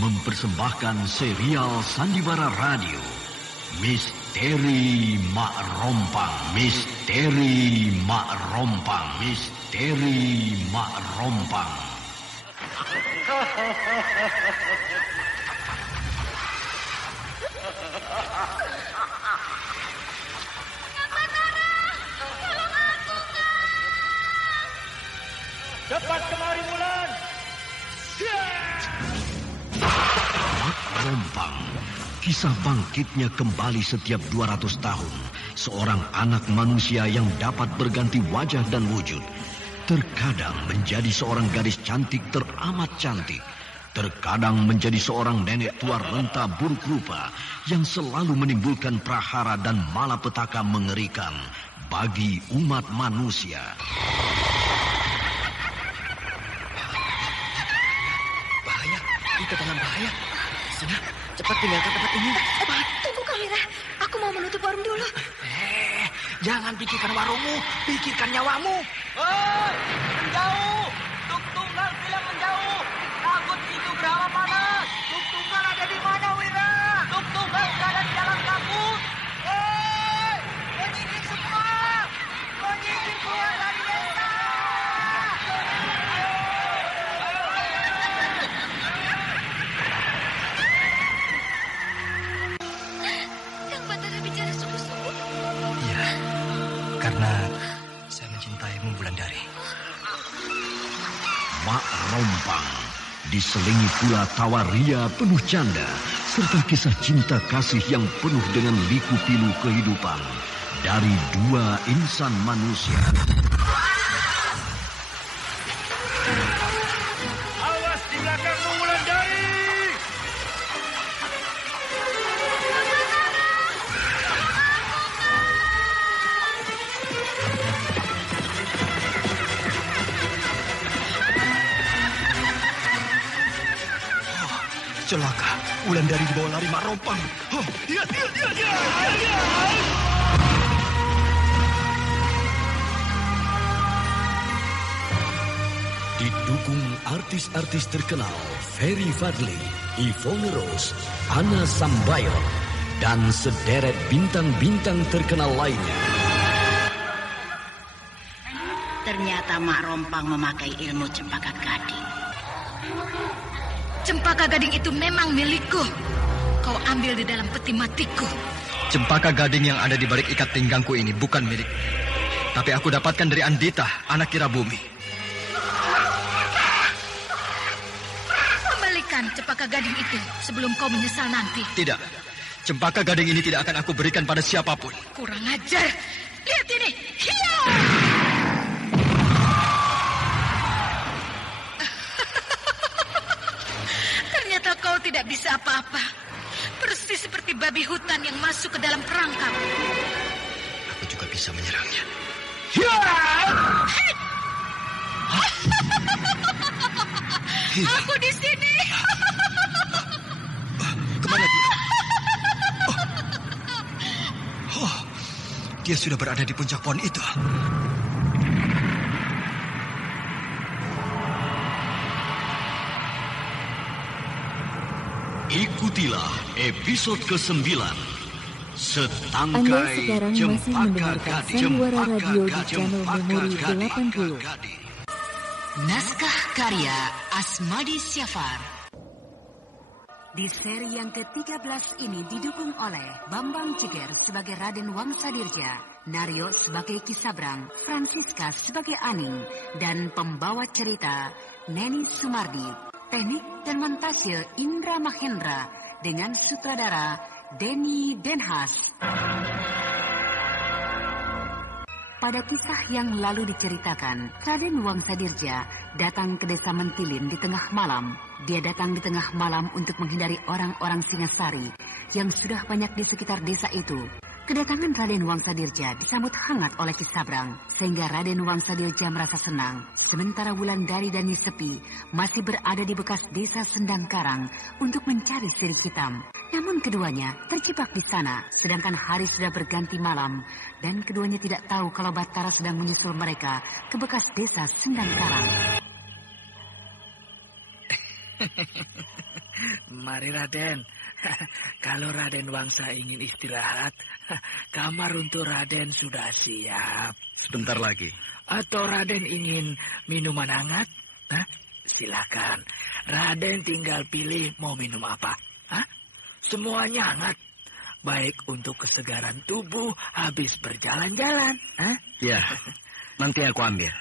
mempersembahkan serial Sandiwara Radio Misteri Mak Rompang. Misteri Mak Rompang. Misteri Mak Rompang. Cepat kemari, Wulan. Mak Rompang. Kisah bangkitnya kembali setiap 200 tahun. Seorang anak manusia yang dapat berganti wajah dan wujud. Terkadang menjadi seorang gadis cantik teramat cantik. Terkadang menjadi seorang nenek tua renta buruk rupa yang selalu menimbulkan prahara dan malapetaka mengerikan bagi umat manusia. Bahaya, kita dalam bahaya. Sudah, cepat tinggalkan tempat ini. Cepat. Tunggu, Kamira. Aku mau menutup warung dulu. Jangan pikirkan warungmu, pikirkan nyawamu. Hei, menjauh. Tuk Tunggal bilang menjauh. Takut itu berawa panas. Tuk Tunggal ada di mana, Wira? Tuk Tunggal berada di dalam kabut. Hei, penyisir semua. Penyisir keluar dari desa. Kang Batara bicara sungguh-sungguh. Iya, karena saya mencintaimu, Wulandari. Mak Rompang diselingi pula tawa ria penuh canda serta kisah cinta kasih yang penuh dengan liku-pilu kehidupan dari dua insan manusia. Awas di belakangmu, Wulandari. Celaka, Wulandari dibawa lari Mak Rompang. Dia. Didukung artis-artis terkenal Ferry Fadli, Yvonne Rose, Anna Sambayon, dan sederet bintang-bintang terkenal lainnya. Ternyata Mak Rompang memakai ilmu Cempaka Gading. Cempaka Gading itu memang milikku. Kau ambil di dalam peti matiku. Cempaka Gading yang ada di balik ikat pinggangku ini bukan milik. Tapi aku dapatkan dari Andita, anak Kira Bumi. Kembalikan Cempaka Gading itu sebelum kau menyesal nanti. Tidak, Cempaka Gading ini tidak akan aku berikan pada siapapun. Kurang ajar. Lihat ini. Hiya! Ternyata kau tidak bisa apa-apa. Persis seperti babi hutan yang masuk ke dalam perangkap. Aku juga bisa menyerangnya. Aku di sini. Kemana dia? Dia sudah berada di puncak pohon itu. Ikutilah episode ke-9. Anda sekarang masih mendengarkan Sandiwara Radio di channel Memori 80. Naskah karya Asmadi Syafar. Di seri yang ke-13 ini didukung oleh Bambang Jeger sebagai Raden Wangsadirja, Naryo sebagai Kisabrang, Francisca sebagai Aning, dan pembawa cerita Neni Sumardi. Teknik dan montase Indra Mahendra dengan sutradara Denny Denhas. Pada kisah yang lalu diceritakan, Raden Wangsadirja datang ke desa Mentilin di tengah malam. Dia datang di tengah malam untuk menghindari orang-orang Singasari yang sudah banyak di sekitar desa itu. Kedatangan Raden Wangsadirja disambut hangat oleh Kisabrang, sehingga Raden Wangsadirja merasa senang. Sementara Wulandari dan Nisepi masih berada di bekas desa Sendang Karang untuk mencari sirip hitam. Namun keduanya terjebak di sana, sedangkan hari sudah berganti malam, dan keduanya tidak tahu kalau Batara sedang menyusul mereka ke bekas desa Sendang Karang. Mari Raden. Kalau Raden Wangsa ingin istirahat, kamar untuk Raden sudah siap. Sebentar lagi. Atau Raden ingin minuman hangat? Silakan. Raden tinggal pilih mau minum apa. Semuanya hangat. Baik untuk kesegaran tubuh habis berjalan-jalan. Ya, nanti aku ambil.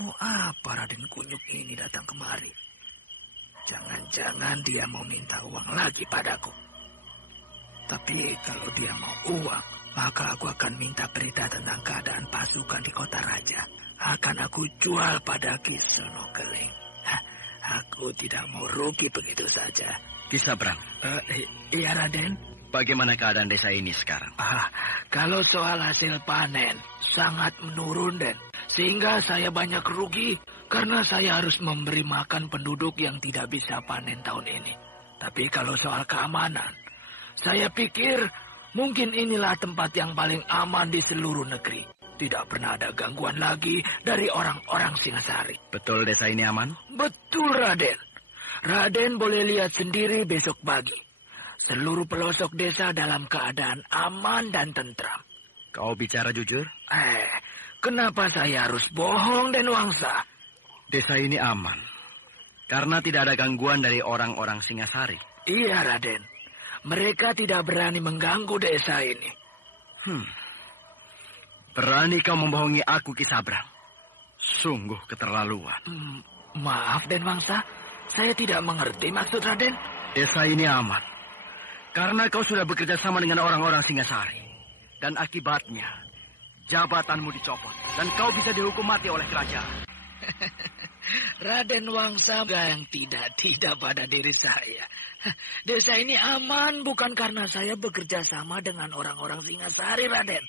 Mau apa Raden Kunyuk ini datang kemari? Jangan-jangan dia mau minta uang lagi padaku. Tapi kalau dia mau uang, maka aku akan minta berita tentang keadaan pasukan di kota raja. Akan aku jual pada Ki Sono Keling. Aku tidak mau rugi begitu saja. Ki Sabrang. Iya Raden. Bagaimana keadaan desa ini sekarang? Kalau soal hasil panen, sangat menurun, Den. Sehingga saya banyak rugi karena saya harus memberi makan penduduk yang tidak bisa panen tahun ini. Tapi kalau soal keamanan, saya pikir mungkin inilah tempat yang paling aman di seluruh negeri. Tidak pernah ada gangguan lagi dari orang-orang Singasari. Betul desa ini aman? Betul, Raden. Raden boleh lihat sendiri besok pagi. Seluruh pelosok desa dalam keadaan aman dan tentram. Kau bicara jujur? Kenapa saya harus bohong, Den Wangsa? Desa ini aman. Karena tidak ada gangguan dari orang-orang Singasari. Iya, Raden. Mereka tidak berani mengganggu desa ini. Berani kau membohongi aku, Ki Sabrang. Sungguh keterlaluan. Maaf, Den Wangsa. Saya tidak mengerti maksud Raden. Desa ini aman. Karena kau sudah bekerja sama dengan orang-orang Singasari. Dan akibatnya, jabatanmu dicopot. Dan kau bisa dihukum mati oleh kerajaan. Raden Wangsa yang tidak pada diri saya. Desa ini aman bukan karena saya bekerja sama dengan orang-orang Singasari, Raden.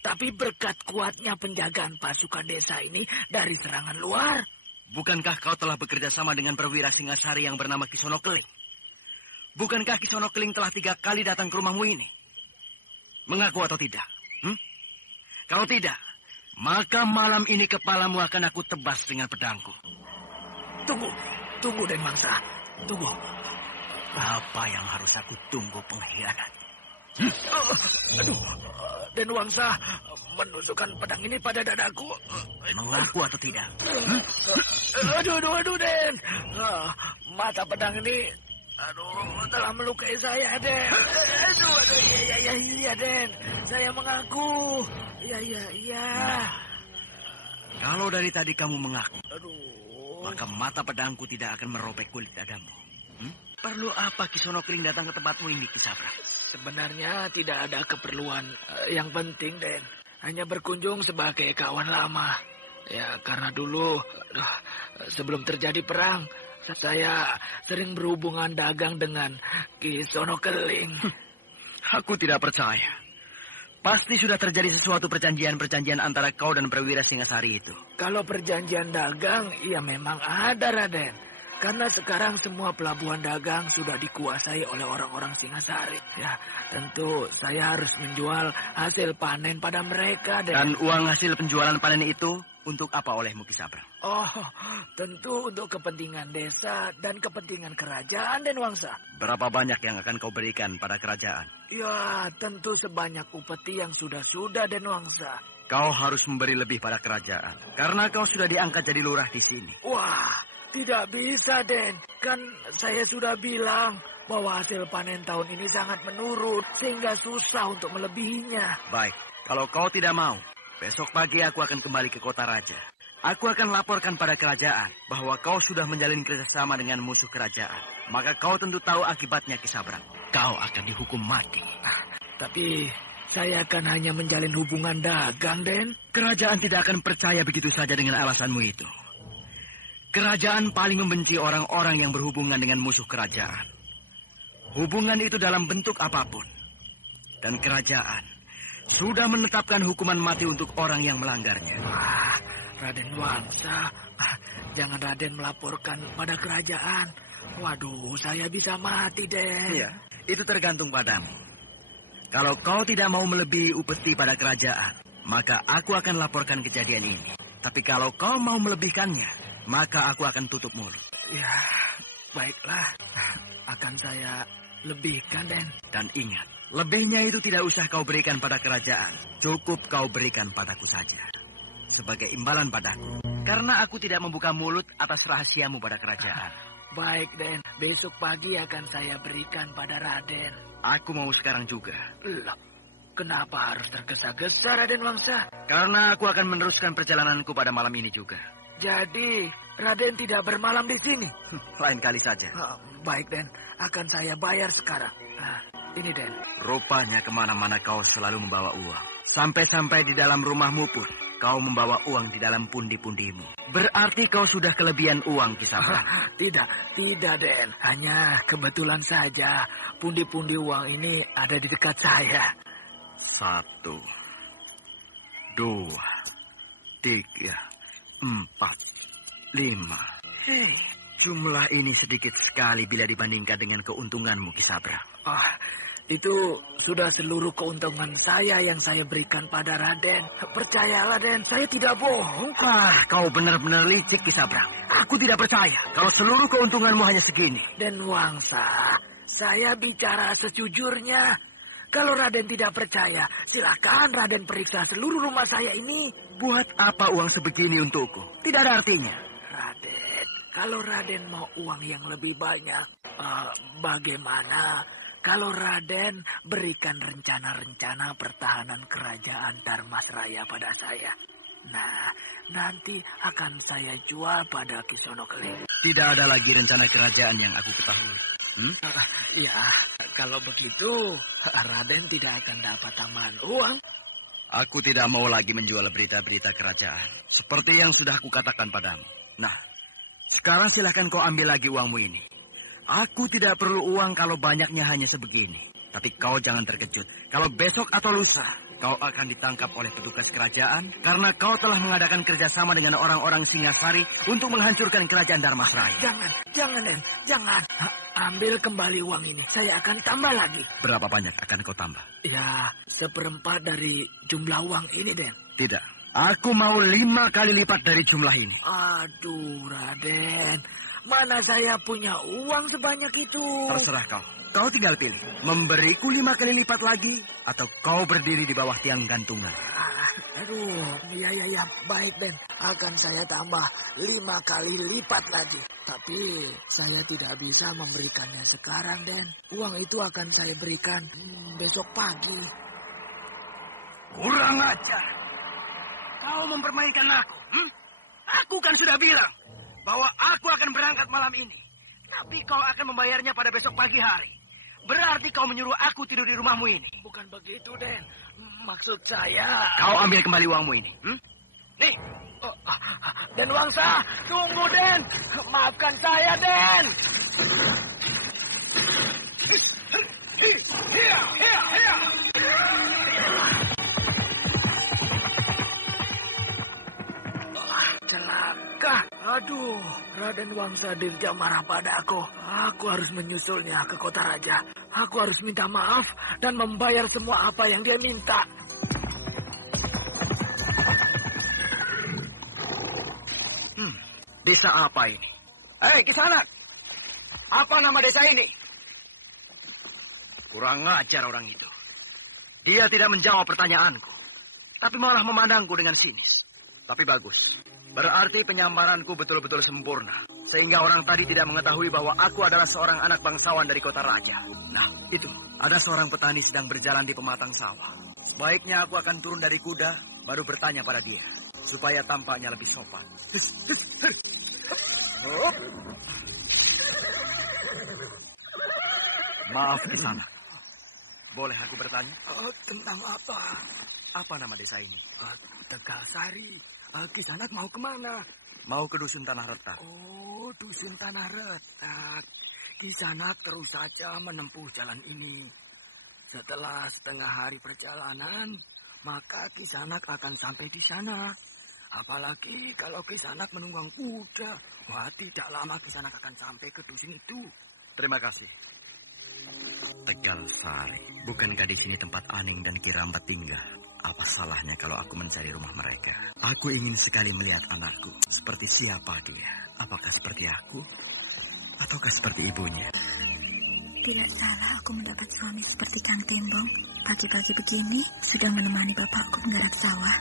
Tapi berkat kuatnya penjagaan pasukan desa ini dari serangan luar. Bukankah kau telah bekerja sama dengan perwira Singasari yang bernama Ki Sono Keling? Bukankah Ki Sono Keling telah 3 kali datang ke rumahmu ini? Mengaku atau tidak? Kalau tidak, maka malam ini kepalamu akan aku tebas dengan pedangku. Tunggu Den Wangsa. Tunggu. Apa yang harus aku tunggu, pengkhianat? Den Wangsa menusukkan pedang ini pada dadaku. Mengaku atau tidak? Aduh, Den. Mata pedang ini, telah melukai saya, Den. Iya, Den. Saya mengaku. Iya. Kalau dari tadi kamu mengaku, maka mata pedangku tidak akan merobek kulit dadamu. Perlu apa Ki Sono Keling datang ke tempatmu ini, Ki Sabrang? Sebenarnya tidak ada keperluan yang penting, Den. Hanya berkunjung sebagai kawan lama. Ya, karena dulu sebelum terjadi perang, saya sering berhubungan dagang dengan Ki Sono Keling. Aku tidak percaya. Pasti sudah terjadi sesuatu perjanjian antara kau dan perwira Singasari itu. Kalau perjanjian dagang, ya memang ada, Raden. Karena sekarang semua pelabuhan dagang sudah dikuasai oleh orang-orang Singasari. Ya, tentu saya harus menjual hasil panen pada mereka. Dan uang hasil penjualan panen itu untuk apa olehmu, Ki Sabrang? Tentu untuk kepentingan desa dan kepentingan kerajaan, Den Wangsa. Berapa banyak yang akan kau berikan pada kerajaan? Ya, tentu sebanyak upeti yang sudah Den Wangsa. Kau harus memberi lebih pada kerajaan. Karena kau sudah diangkat jadi lurah di sini. Wah, tidak bisa, Den. Kan saya sudah bilang bahwa hasil panen tahun ini sangat menurun, sehingga susah untuk melebihinya. Baik, kalau kau tidak mau, besok pagi aku akan kembali ke kota raja. Aku akan laporkan pada kerajaan bahwa kau sudah menjalin kerjasama dengan musuh kerajaan. Maka kau tentu tahu akibatnya, Ki Sabrang. Kau akan dihukum mati. Tapi saya akan hanya menjalin hubungan dagang, Den. Kerajaan tidak akan percaya begitu saja dengan alasanmu itu. Kerajaan paling membenci orang-orang yang berhubungan dengan musuh kerajaan. Hubungan itu dalam bentuk apapun. Dan kerajaan sudah menetapkan hukuman mati untuk orang yang melanggarnya. Raden Wangsa, jangan Raden melaporkan pada kerajaan. Waduh, saya bisa mati, Den. Iya, itu tergantung padamu. Kalau kau tidak mau melebihi upeti pada kerajaan, maka aku akan laporkan kejadian ini. Tapi kalau kau mau melebihkannya, maka aku akan tutup mulut. Ya, baiklah. Akan saya lebihkan, Den. Dan ingat, lebihnya itu tidak usah kau berikan pada kerajaan. Cukup kau berikan padaku saja. Sebagai imbalan padaku. Karena aku tidak membuka mulut atas rahasiamu pada kerajaan. Baik, Den. Besok pagi akan saya berikan pada Raden. Aku mau sekarang juga. Loh, kenapa harus tergesa-gesa, Raden Wangsa? Karena aku akan meneruskan perjalananku pada malam ini juga. Jadi, Raden tidak bermalam di sini? Lain kali saja. Baik, Den. Akan saya bayar sekarang. Ini, Den. Rupanya kemana-mana kau selalu membawa uang. Sampai-sampai di dalam rumahmu pun kau membawa uang di dalam pundi-pundimu. Berarti kau sudah kelebihan uang, Kisabra. Tidak, Den. Hanya kebetulan saja pundi-pundi uang ini ada di dekat saya. 1, 2, 3, 4, 5. Hei, jumlah ini sedikit sekali bila dibandingkan dengan keuntunganmu, Kisabra. Itu sudah seluruh keuntungan saya yang saya berikan pada Raden. Percayalah, Den, saya tidak bohong. Kau benar-benar licik, Kisabra. Aku tidak percaya kalau seluruh keuntunganmu hanya segini. Den Wangsa, saya bicara sejujurnya. Kalau Raden tidak percaya, silakan Raden periksa seluruh rumah saya ini. Buat apa uang sebegini untukku? Tidak ada artinya. Raden, kalau Raden mau uang yang lebih banyak, bagaimana kalau Raden berikan rencana-rencana pertahanan kerajaan Dharmasraya pada saya? Nah, nanti akan saya jual pada Kisonokling. Tidak ada lagi rencana kerajaan yang aku ketahui. Ya, kalau begitu Raden tidak akan dapat tambahan uang. Aku tidak mau lagi menjual berita-berita kerajaan. Seperti yang sudah aku katakan padamu. Nah, sekarang silahkan kau ambil lagi uangmu ini. Aku tidak perlu uang kalau banyaknya hanya sebegini. Tapi kau jangan terkejut. Kalau besok atau lusa, kau akan ditangkap oleh petugas kerajaan karena kau telah mengadakan kerjasama dengan orang-orang Singasari untuk menghancurkan kerajaan Dharmasraya. Jangan, Den. Jangan. Ambil kembali uang ini. Saya akan tambah lagi. Berapa banyak akan kau tambah? Ya, 1/4 dari jumlah uang ini, Den. Tidak. Aku mau 5 kali lipat dari jumlah ini. Aduh, Raden. Mana saya punya uang sebanyak itu? Terserah kau. Kau tinggal pilih. Memberiku 5 kali lipat lagi, atau kau berdiri di bawah tiang gantungan. Ya. Baik, Den. Akan saya tambah 5 kali lipat lagi. Tapi saya tidak bisa memberikannya sekarang, Den. Uang itu akan saya berikan besok pagi. Kurang ajar. Kau mempermainkan aku. Aku kan sudah bilang bahwa aku akan berangkat malam ini. Tapi kau akan membayarnya pada besok pagi hari. Berarti kau menyuruh aku tidur di rumahmu ini. Bukan begitu, Den. Maksud saya... Kau ambil kembali uangmu ini. Nih. Den Wangsa, tunggu, Den. Maafkan saya, Den. Celaka. Aduh, Raden Wangsa Dirja marah padaku. Aku harus menyusulnya ke kota raja. Aku harus minta maaf dan membayar semua apa yang dia minta. Desa apa ini? Hei, Kisanak. Apa nama desa ini? Kurang ajar orang itu. Dia tidak menjawab pertanyaanku, tapi malah memandangku dengan sinis. Tapi bagus. Berarti penyamaranku betul-betul sempurna. Sehingga orang tadi tidak mengetahui bahwa aku adalah seorang anak bangsawan dari kota raja. Nah, itu. Ada seorang petani sedang berjalan di pematang sawah. Baiknya aku akan turun dari kuda, baru bertanya pada dia. Supaya tampaknya lebih sopan. Maaf, Kisanak. Boleh aku bertanya? Tentang apa? Apa nama desa ini? Tegalsari. Kisanak mau kemana? Mau ke Dusun Tanah Retak. Oh, Dusun Tanah Retak. Kisanak terus saja menempuh jalan ini. Setelah setengah hari perjalanan, maka Kisanak akan sampai di sana. Apalagi kalau Kisanak menunggang kuda. Wah, tidak lama Kisanak akan sampai ke dusun itu. Terima kasih. Tegalsari. Bukankah di sini tempat Aning dan Kirambat tinggal? Apa salahnya kalau aku mencari rumah mereka? Aku ingin sekali melihat anakku. Seperti siapa dia? Apakah seperti aku? Ataukah seperti ibunya? Tidak salah aku mendapat suami seperti Kang Tembong. Pagi-pagi begini sudah menemani bapakku menggarap sawah.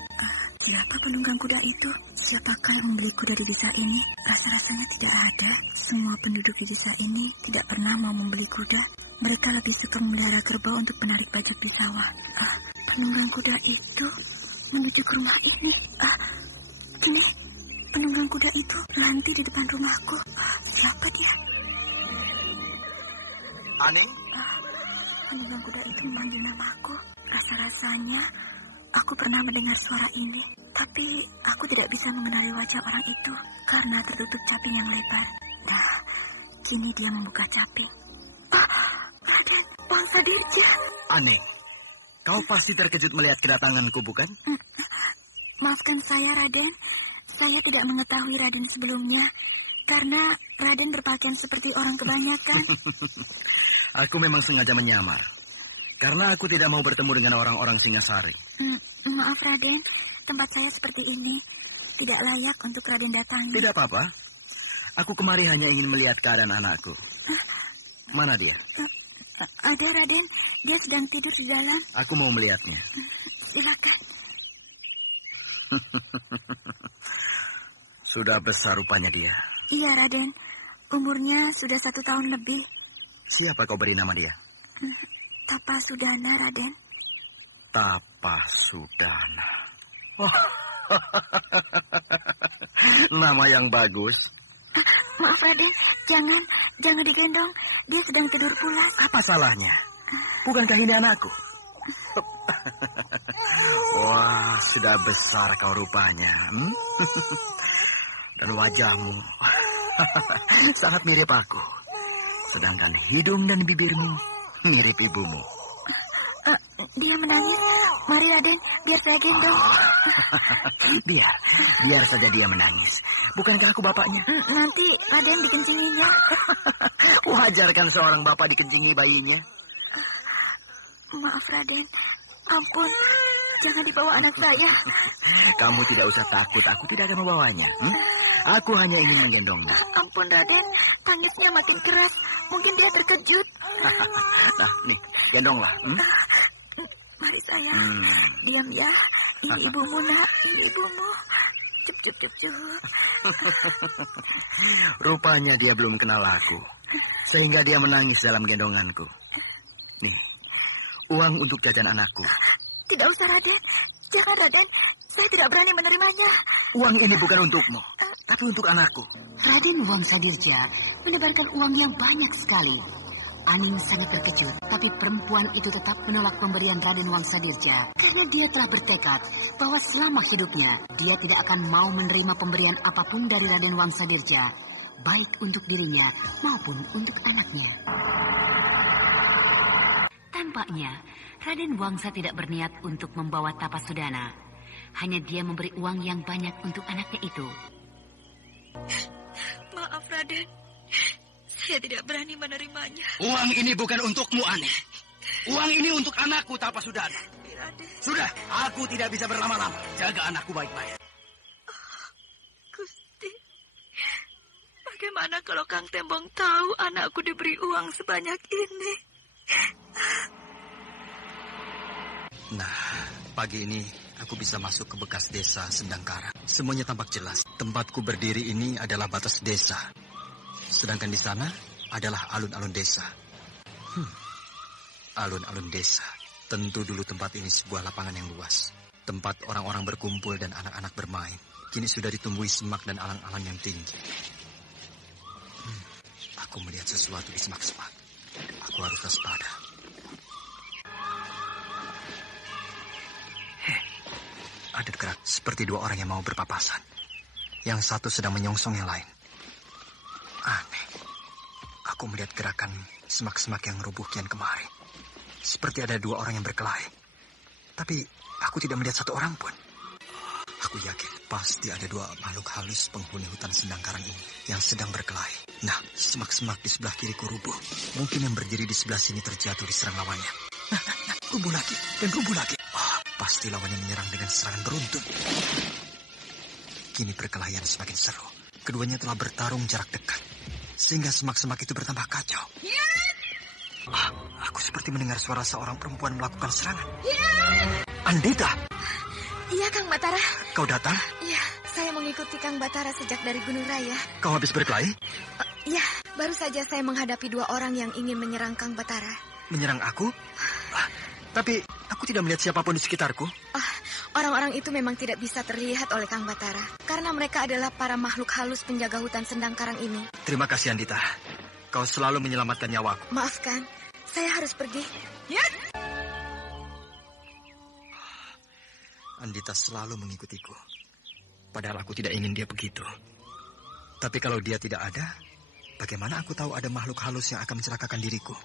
Siapa penunggang kuda itu? Siapakah yang membeli kuda di desa ini? Rasa-rasanya tidak ada. Semua penduduk di desa ini tidak pernah mau membeli kuda. Mereka lebih suka memelihara kerbau untuk menarik pajak di sawah. Penunggang kuda itu menuju ke rumah ini. Ini penunggang kuda itu nanti di depan rumahku. Siapa dia? Aneh? Penunggang kuda itu memanggil namaku. Rasa-rasanya aku pernah mendengar suara ini. Tapi aku tidak bisa mengenali wajah orang itu karena tertutup caping yang lebar. Nah, kini dia membuka caping. Raden Wangsa Dirja. Aneh, kau pasti terkejut melihat kedatanganku, bukan? Maafkan saya, Raden. Saya tidak mengetahui Raden sebelumnya karena Raden berpakaian seperti orang kebanyakan. Aku memang sengaja menyamar karena aku tidak mau bertemu dengan orang-orang Singasari. Maaf, Raden. Tempat saya seperti ini tidak layak untuk Raden datangi. Tidak apa-apa. Aku kemari hanya ingin melihat keadaan anakku. Mana dia? Ada, Raden. Dia sedang tidur di dalam. Aku mau melihatnya. Silakan. Sudah besar rupanya dia. Iya, Raden. Umurnya sudah 1 tahun lebih. Siapa kau beri nama dia? Tapasudana, Raden. Tapasudana. Oh. Nama yang bagus. Maaf, Raden. Jangan digendong. Dia sedang tidur pulas. Apa salahnya? Bukankah ini anakku? Wah, sudah besar kau rupanya. Dan wajahmu sangat mirip aku. Sedangkan hidung dan bibirmu mirip ibumu. Dia menangis. Mari, Raden, biar saya gendong. Biar saja dia menangis. Bukankah aku bapaknya? Nanti Raden dikencinginya. Wajar kan seorang bapak dikencingi bayinya? Maaf, Raden. Ampun, jangan dibawa anak saya. Kamu tidak usah takut, aku tidak akan membawanya. Aku hanya ingin menggendongnya. Ampun, Raden, tangisnya makin keras. Mungkin dia terkejut. Nah, nih, gendonglah. Mari sayang, diam ya. Ini ibumu, nak. Ini ibumu. Cup. Rupanya dia belum kenal aku, sehingga dia menangis dalam gendonganku. Nih, uang untuk jajan anakku. Tidak usah, Raden. Jangan, Raden. Saya tidak berani menerimanya. Uang ini bukan untukmu, tapi untuk anakku. Raden Wangsa Dirja menebarkan uang yang banyak sekali. Aning sangat terkejut, tapi perempuan itu tetap menolak pemberian Raden Wangsa Dirja karena dia telah bertekad bahwa selama hidupnya dia tidak akan mau menerima pemberian apapun dari Raden Wangsa Dirja, baik untuk dirinya maupun untuk anaknya. Tampaknya Raden Wangsa tidak berniat untuk membawa Tapasudana. Hanya dia memberi uang yang banyak untuk anaknya itu. Maaf, Raden. Saya tidak berani menerimanya. Uang ini bukan untukmu, Aneh. Uang ini untuk anakku, Tapasudana. Sudah, aku tidak bisa berlama-lama. Jaga anakku baik-baik. Gusti, bagaimana kalau Kang Tembong tahu anakku diberi uang sebanyak ini? Nah, pagi ini aku bisa masuk ke bekas desa Sendangkara. Semuanya tampak jelas. Tempatku berdiri ini adalah batas desa. Sedangkan di sana adalah alun-alun desa. Alun-alun desa. Tentu dulu tempat ini sebuah lapangan yang luas. Tempat orang-orang berkumpul dan anak-anak bermain. Kini sudah ditumbuhi semak dan alang-alang yang tinggi. Aku melihat sesuatu di semak-semak. Aku harus waspada. Ada gerak seperti 2 orang yang mau berpapasan. Yang satu sedang menyongsong yang lain. Aneh. Aku melihat gerakan semak-semak yang rubuh kian kemari. Seperti ada 2 orang yang berkelahi. Tapi aku tidak melihat 1 orang pun. Aku yakin pasti ada 2 makhluk halus penghuni hutan Sendangkaran ini yang sedang berkelahi. Nah, semak-semak di sebelah kiriku rubuh. Mungkin yang berdiri di sebelah sini terjatuh diserang lawannya. Nah, rubuh lagi dan rubuh lagi. Pasti lawannya menyerang dengan serangan beruntun. Kini perkelahian semakin seru. Keduanya telah bertarung jarak dekat. sehingga semak-semak itu bertambah kacau. Aku seperti mendengar suara seorang perempuan melakukan serangan. Andita! Iya, Kang Batara. Kau datang? Iya, saya mengikuti Kang Batara sejak dari Gunung Raya. Kau habis berkelahi? Iya, baru saja saya menghadapi 2 orang yang ingin menyerang Kang Batara. Menyerang aku? Tapi aku tidak melihat siapapun di sekitarku. Orang-orang itu memang tidak bisa terlihat oleh Kang Batara, karena mereka adalah para makhluk halus penjaga hutan Sendang Karang ini. Terima kasih, Andita. Kau selalu menyelamatkan nyawaku. Maafkan, saya harus pergi. Andita selalu mengikutiku. Padahal aku tidak ingin dia begitu. Tapi kalau dia tidak ada, bagaimana aku tahu ada makhluk halus yang akan mencelakakan diriku?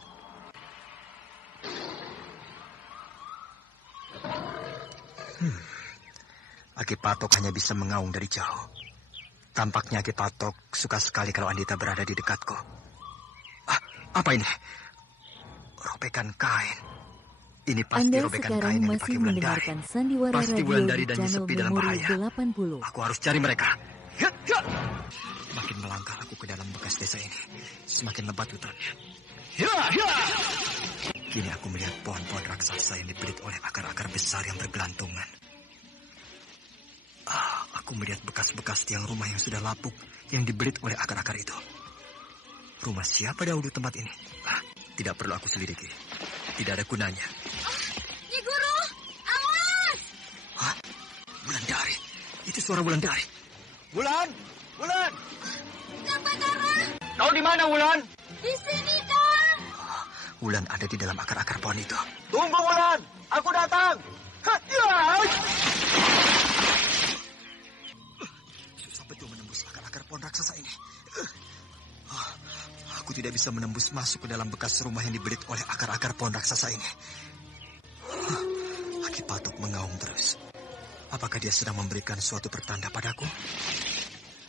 Aki Patok hanya bisa mengaung dari jauh. Tampaknya Aki Patok suka sekali kalau Andita berada di dekatku. Apa ini? Robekan kain. Ini pasti Anda robekan kain yang dipakai Wulandari. Pasti Wulandari dan Nyesepi dalam bahaya. 80. Aku harus cari mereka. Makin melangkah aku ke dalam bekas desa ini, semakin lebat hutannya. Kini aku melihat pohon-pohon raksasa yang dibelit oleh akar-akar besar yang bergelantungan. Aku melihat bekas-bekas tiang rumah yang sudah lapuk yang dibelit oleh akar-akar itu. Rumah siapa dahulu tempat ini? Tidak perlu aku selidiki. Tidak ada gunanya. Nyi Guru, awas! Wulandari. Itu suara Wulandari. Wulan! Wulan! Kang Batara! Kau di mana, Wulan? Di sini, Kang! Wulan ada di dalam akar-akar pohon itu. Tunggu, Wulan! Aku datang! Susah betul menembus akar-akar pohon raksasa ini. Aku tidak bisa menembus masuk ke dalam bekas rumah yang dibelit oleh akar-akar pohon raksasa ini. Aki Patok mengaum terus. Apakah dia sedang memberikan suatu pertanda padaku?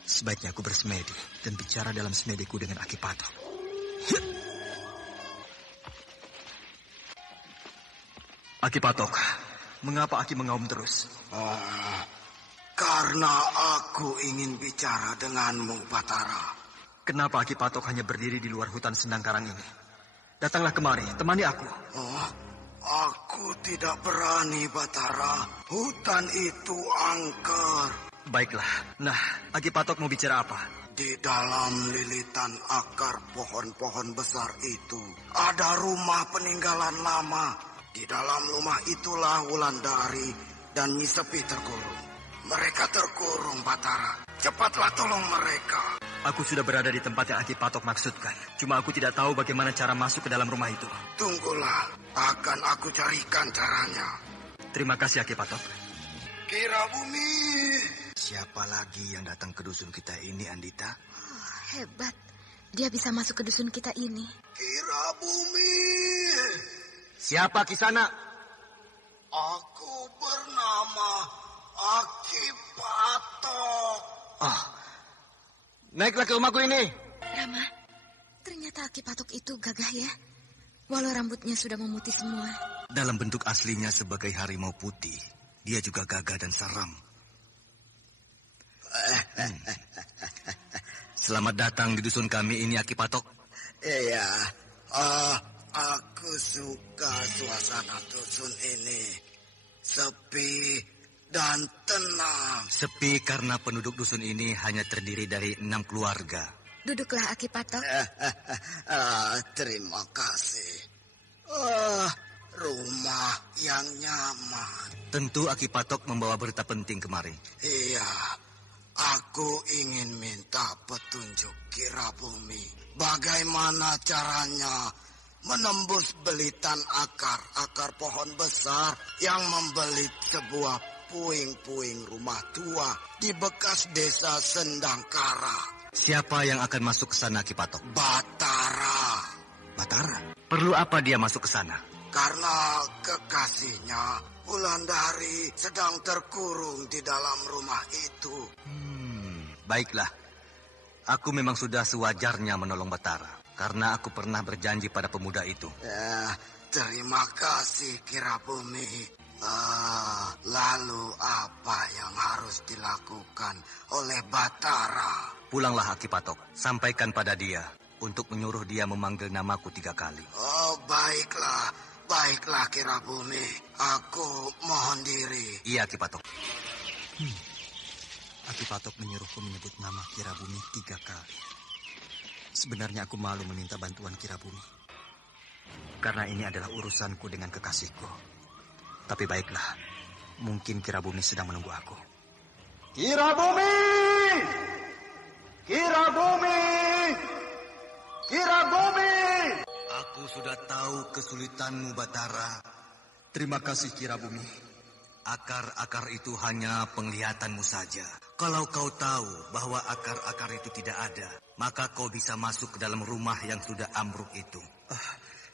Sebaiknya aku bersemedi dan bicara dalam semediku dengan Aki Patok. Aki Patok, mengapa Aki mengaum terus? Karena aku ingin bicara denganmu, Batara. Kenapa Aki Patok hanya berdiri di luar hutan Sendang Karang ini? Datanglah kemari, temani aku. Aku tidak berani, Batara. Hutan itu angker. Baiklah. Nah, Aki Patok mau bicara apa? Di dalam lilitan akar pohon-pohon besar itu ada rumah peninggalan lama. Di dalam rumah itulah Wulandari dan Nyesepi terkurung. Mereka terkurung, Batara. Cepatlah tolong mereka. Aku sudah berada di tempat yang Aki Patok maksudkan. Cuma aku tidak tahu bagaimana cara masuk ke dalam rumah itu. Tunggulah, akan aku carikan caranya. Terima kasih Aki Patok. Kira Bumi. Siapa lagi yang datang ke dusun kita ini, Andita? Hebat, dia bisa masuk ke dusun kita ini. Kira Bumi. Siapa Kisana? Aku bernama Aki Patok. Naiklah ke rumahku ini. Rama, ternyata Aki Patok itu gagah ya. Walau rambutnya sudah memutih semua. Dalam bentuk aslinya sebagai harimau putih, dia juga gagah dan seram. Selamat datang di dusun kami ini, Aki Patok. Iya, aku suka suasana dusun ini. Sepi dan tenang. Sepi karena penduduk dusun ini hanya terdiri dari 6 keluarga. Duduklah Aki Patok. Terima kasih. Rumah yang nyaman. Tentu Aki Patok membawa berita penting kemari. Iya, aku ingin minta petunjuk Kira Bumi. Bagaimana caranya menembus belitan akar pohon besar yang membelit sebuah puing-puing rumah tua di bekas desa Sendang Karang. Siapa yang akan masuk ke sana, Aki Patok? Batara. Batara? Perlu apa dia masuk ke sana? Karena kekasihnya Wulandari sedang terkurung di dalam rumah itu. Baiklah. Aku memang sudah sewajarnya menolong Batara. Karena aku pernah berjanji pada pemuda itu. Terima kasih, Kira Bumi. Lalu apa yang harus dilakukan oleh Batara? Pulanglah Aki Patok. Sampaikan pada dia untuk menyuruh dia memanggil namaku 3 kali. Oh, baiklah. Baiklah, Kirabumi. Aku mohon diri. Iya, Aki Patok. Aki Patok menyuruhku menyebut nama Kirabumi 3 kali. Sebenarnya aku malu meminta bantuan Kirabumi. Karena ini adalah urusanku dengan kekasihku. Tapi baiklah, mungkin Kirabumi sedang menunggu aku. Kirabumi! Kirabumi! Kirabumi! Aku sudah tahu kesulitanmu, Batara. Terima kasih, Kirabumi. Akar-akar itu hanya penglihatanmu saja. Kalau kau tahu bahwa akar-akar itu tidak ada, maka kau bisa masuk ke dalam rumah yang sudah ambruk itu.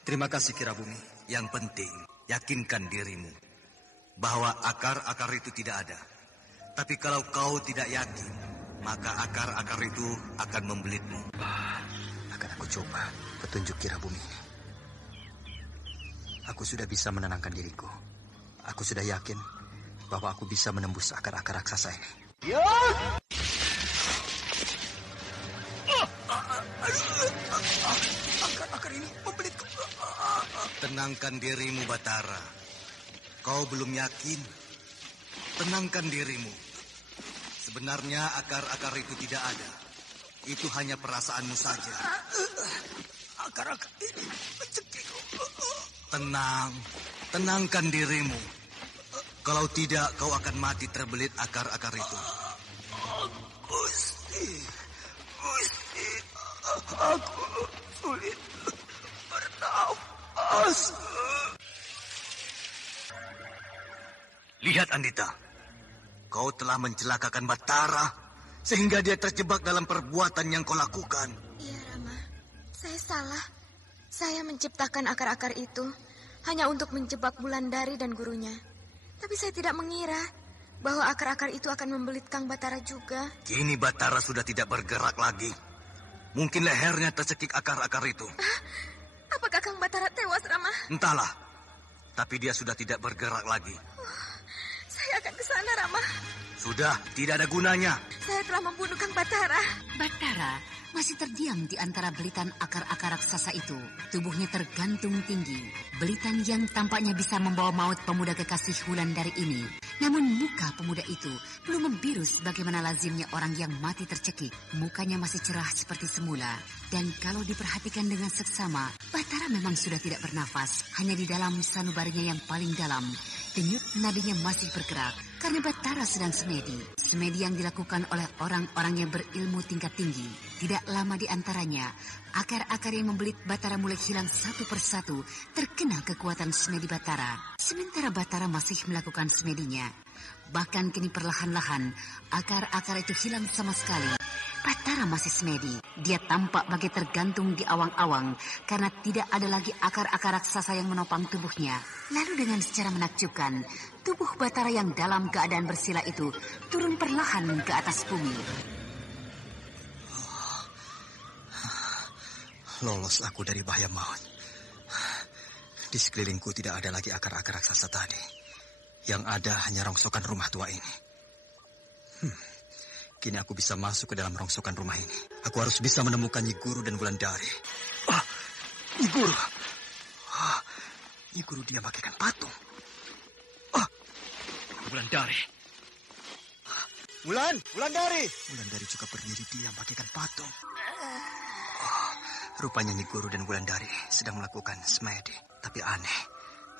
Terima kasih, Kirabumi. Yang penting, yakinkan dirimu bahwa akar-akar itu tidak ada. Tapi kalau kau tidak yakin, maka akar-akar itu akan membelitmu. Akan aku coba petunjuk Kirabumi. Aku sudah bisa menenangkan diriku. Aku sudah yakin bahwa aku bisa menembus akar-akar raksasa ini. Akar-akar ini membelitku. Tenangkan dirimu, Batara. Kau belum yakin? Tenangkan dirimu. Sebenarnya akar-akar itu tidak ada. Itu hanya perasaanmu saja. Akar-akar ini mencekikku. Tenang. Tenangkan dirimu. Kalau tidak, kau akan mati terbelit akar-akar itu. Gusti. Aku sulit bernapas. Lihat, Andita. Kau telah mencelakakan Batara sehingga dia terjebak dalam perbuatan yang kau lakukan. Iya, Rama. Saya salah. Saya menciptakan akar-akar itu hanya untuk menjebak Wulandari dan gurunya. Tapi saya tidak mengira bahwa akar-akar itu akan membelit Kang Batara juga. Kini Batara sudah tidak bergerak lagi. Mungkin lehernya tercekik akar-akar itu. Apakah Kang Batara tewas, Rama? Entahlah. Tapi dia sudah tidak bergerak lagi. Saya akan ke sana, Rama. Sudah, tidak ada gunanya. Saya telah membunuh Kang Batara. Batara masih terdiam di antara belitan akar-akar raksasa itu. Tubuhnya tergantung tinggi. Belitan yang tampaknya bisa membawa maut pemuda kekasih Wulandari ini. Namun muka pemuda itu belum membiru sebagaimana lazimnya orang yang mati tercekik. Mukanya masih cerah seperti semula. Dan kalau diperhatikan dengan seksama, Batara memang sudah tidak bernafas. Hanya di dalam sanubarinya yang paling dalam, denyut nadinya masih bergerak. Karena Batara sedang semedi. Semedi yang dilakukan oleh orang-orang yang berilmu tingkat tinggi. Tidak lama di antaranya, akar-akar yang membelit Batara mulai hilang satu persatu terkena kekuatan semedi Batara. Sementara Batara masih melakukan semedinya. Bahkan kini perlahan-lahan, akar-akar itu hilang sama sekali. Batara masih semedi. Dia tampak bagai tergantung di awang-awang karena tidak ada lagi akar-akar raksasa yang menopang tubuhnya. Lalu dengan secara menakjubkan, tubuh Batara yang dalam keadaan bersila itu turun perlahan ke atas bumi. Lolos aku dari bahaya maut. Di sekelilingku tidak ada lagi akar-akar raksasa tadi. Yang ada hanya rongsokan rumah tua ini. Kini aku bisa masuk ke dalam rongsokan rumah ini. Aku harus bisa menemukan Nyi Guru dan Wulandari. Nyi Guru. Nyi Guru dia bagaikan patung. Wulandari. Wulandari. Wulandari juga berdiri diam bagaikan patung. Rupanya Nyi Guru dan Wulandari sedang melakukan semedi. Tapi aneh,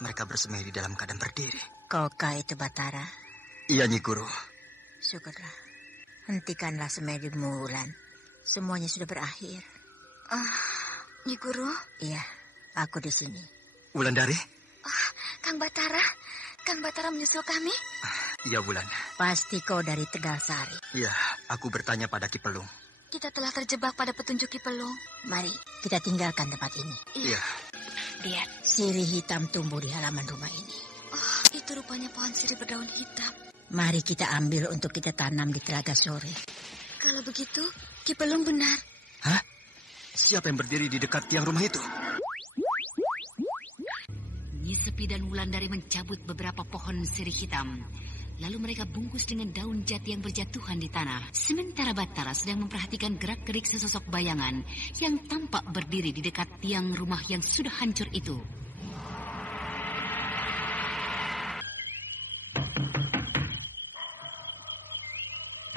mereka bersemedi dalam keadaan berdiri. Kaukah itu Batara? Iya, Nyi Guru. Syukurlah. Hentikanlah semedimu, Wulan. Semuanya sudah berakhir. Nyi Guru? Iya, aku di sini. Wulandari? Kang Batara. Kang Batara menyusul kami? Iya, Wulan. Pasti kau dari Tegal Sari. Iya, aku bertanya pada Ki Pelung. Kita telah terjebak pada petunjuk Ki Pelung. Mari, kita tinggalkan tempat ini. Iya. Lihat, sirih hitam tumbuh di halaman rumah ini. Itu rupanya pohon sirih berdaun hitam. Mari kita ambil untuk kita tanam di Telaga Sore. Kalau begitu, Ki Pelung benar. Hah? Siapa yang berdiri di dekat tiang rumah itu? Nyi Sepi dan Wulandari mencabut beberapa pohon sirih hitam. Lalu mereka bungkus dengan daun jati yang berjatuhan di tanah. Sementara Batara sedang memperhatikan gerak-gerik sesosok bayangan yang tampak berdiri di dekat tiang rumah yang sudah hancur itu.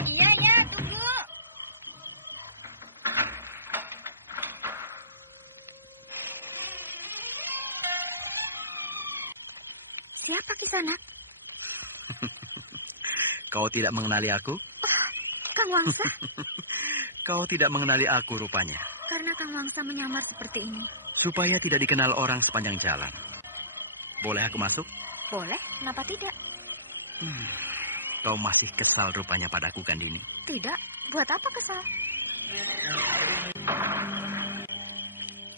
Iya, tunggu. Siapa Kisanak? Kau tidak mengenali aku? Kang Wangsa. Kau tidak mengenali aku rupanya. Karena Kang Wangsa menyamar seperti ini. Supaya tidak dikenal orang sepanjang jalan. Boleh aku masuk? Boleh, kenapa tidak? Kau masih kesal rupanya padaku, Gandini. Tidak, buat apa kesal?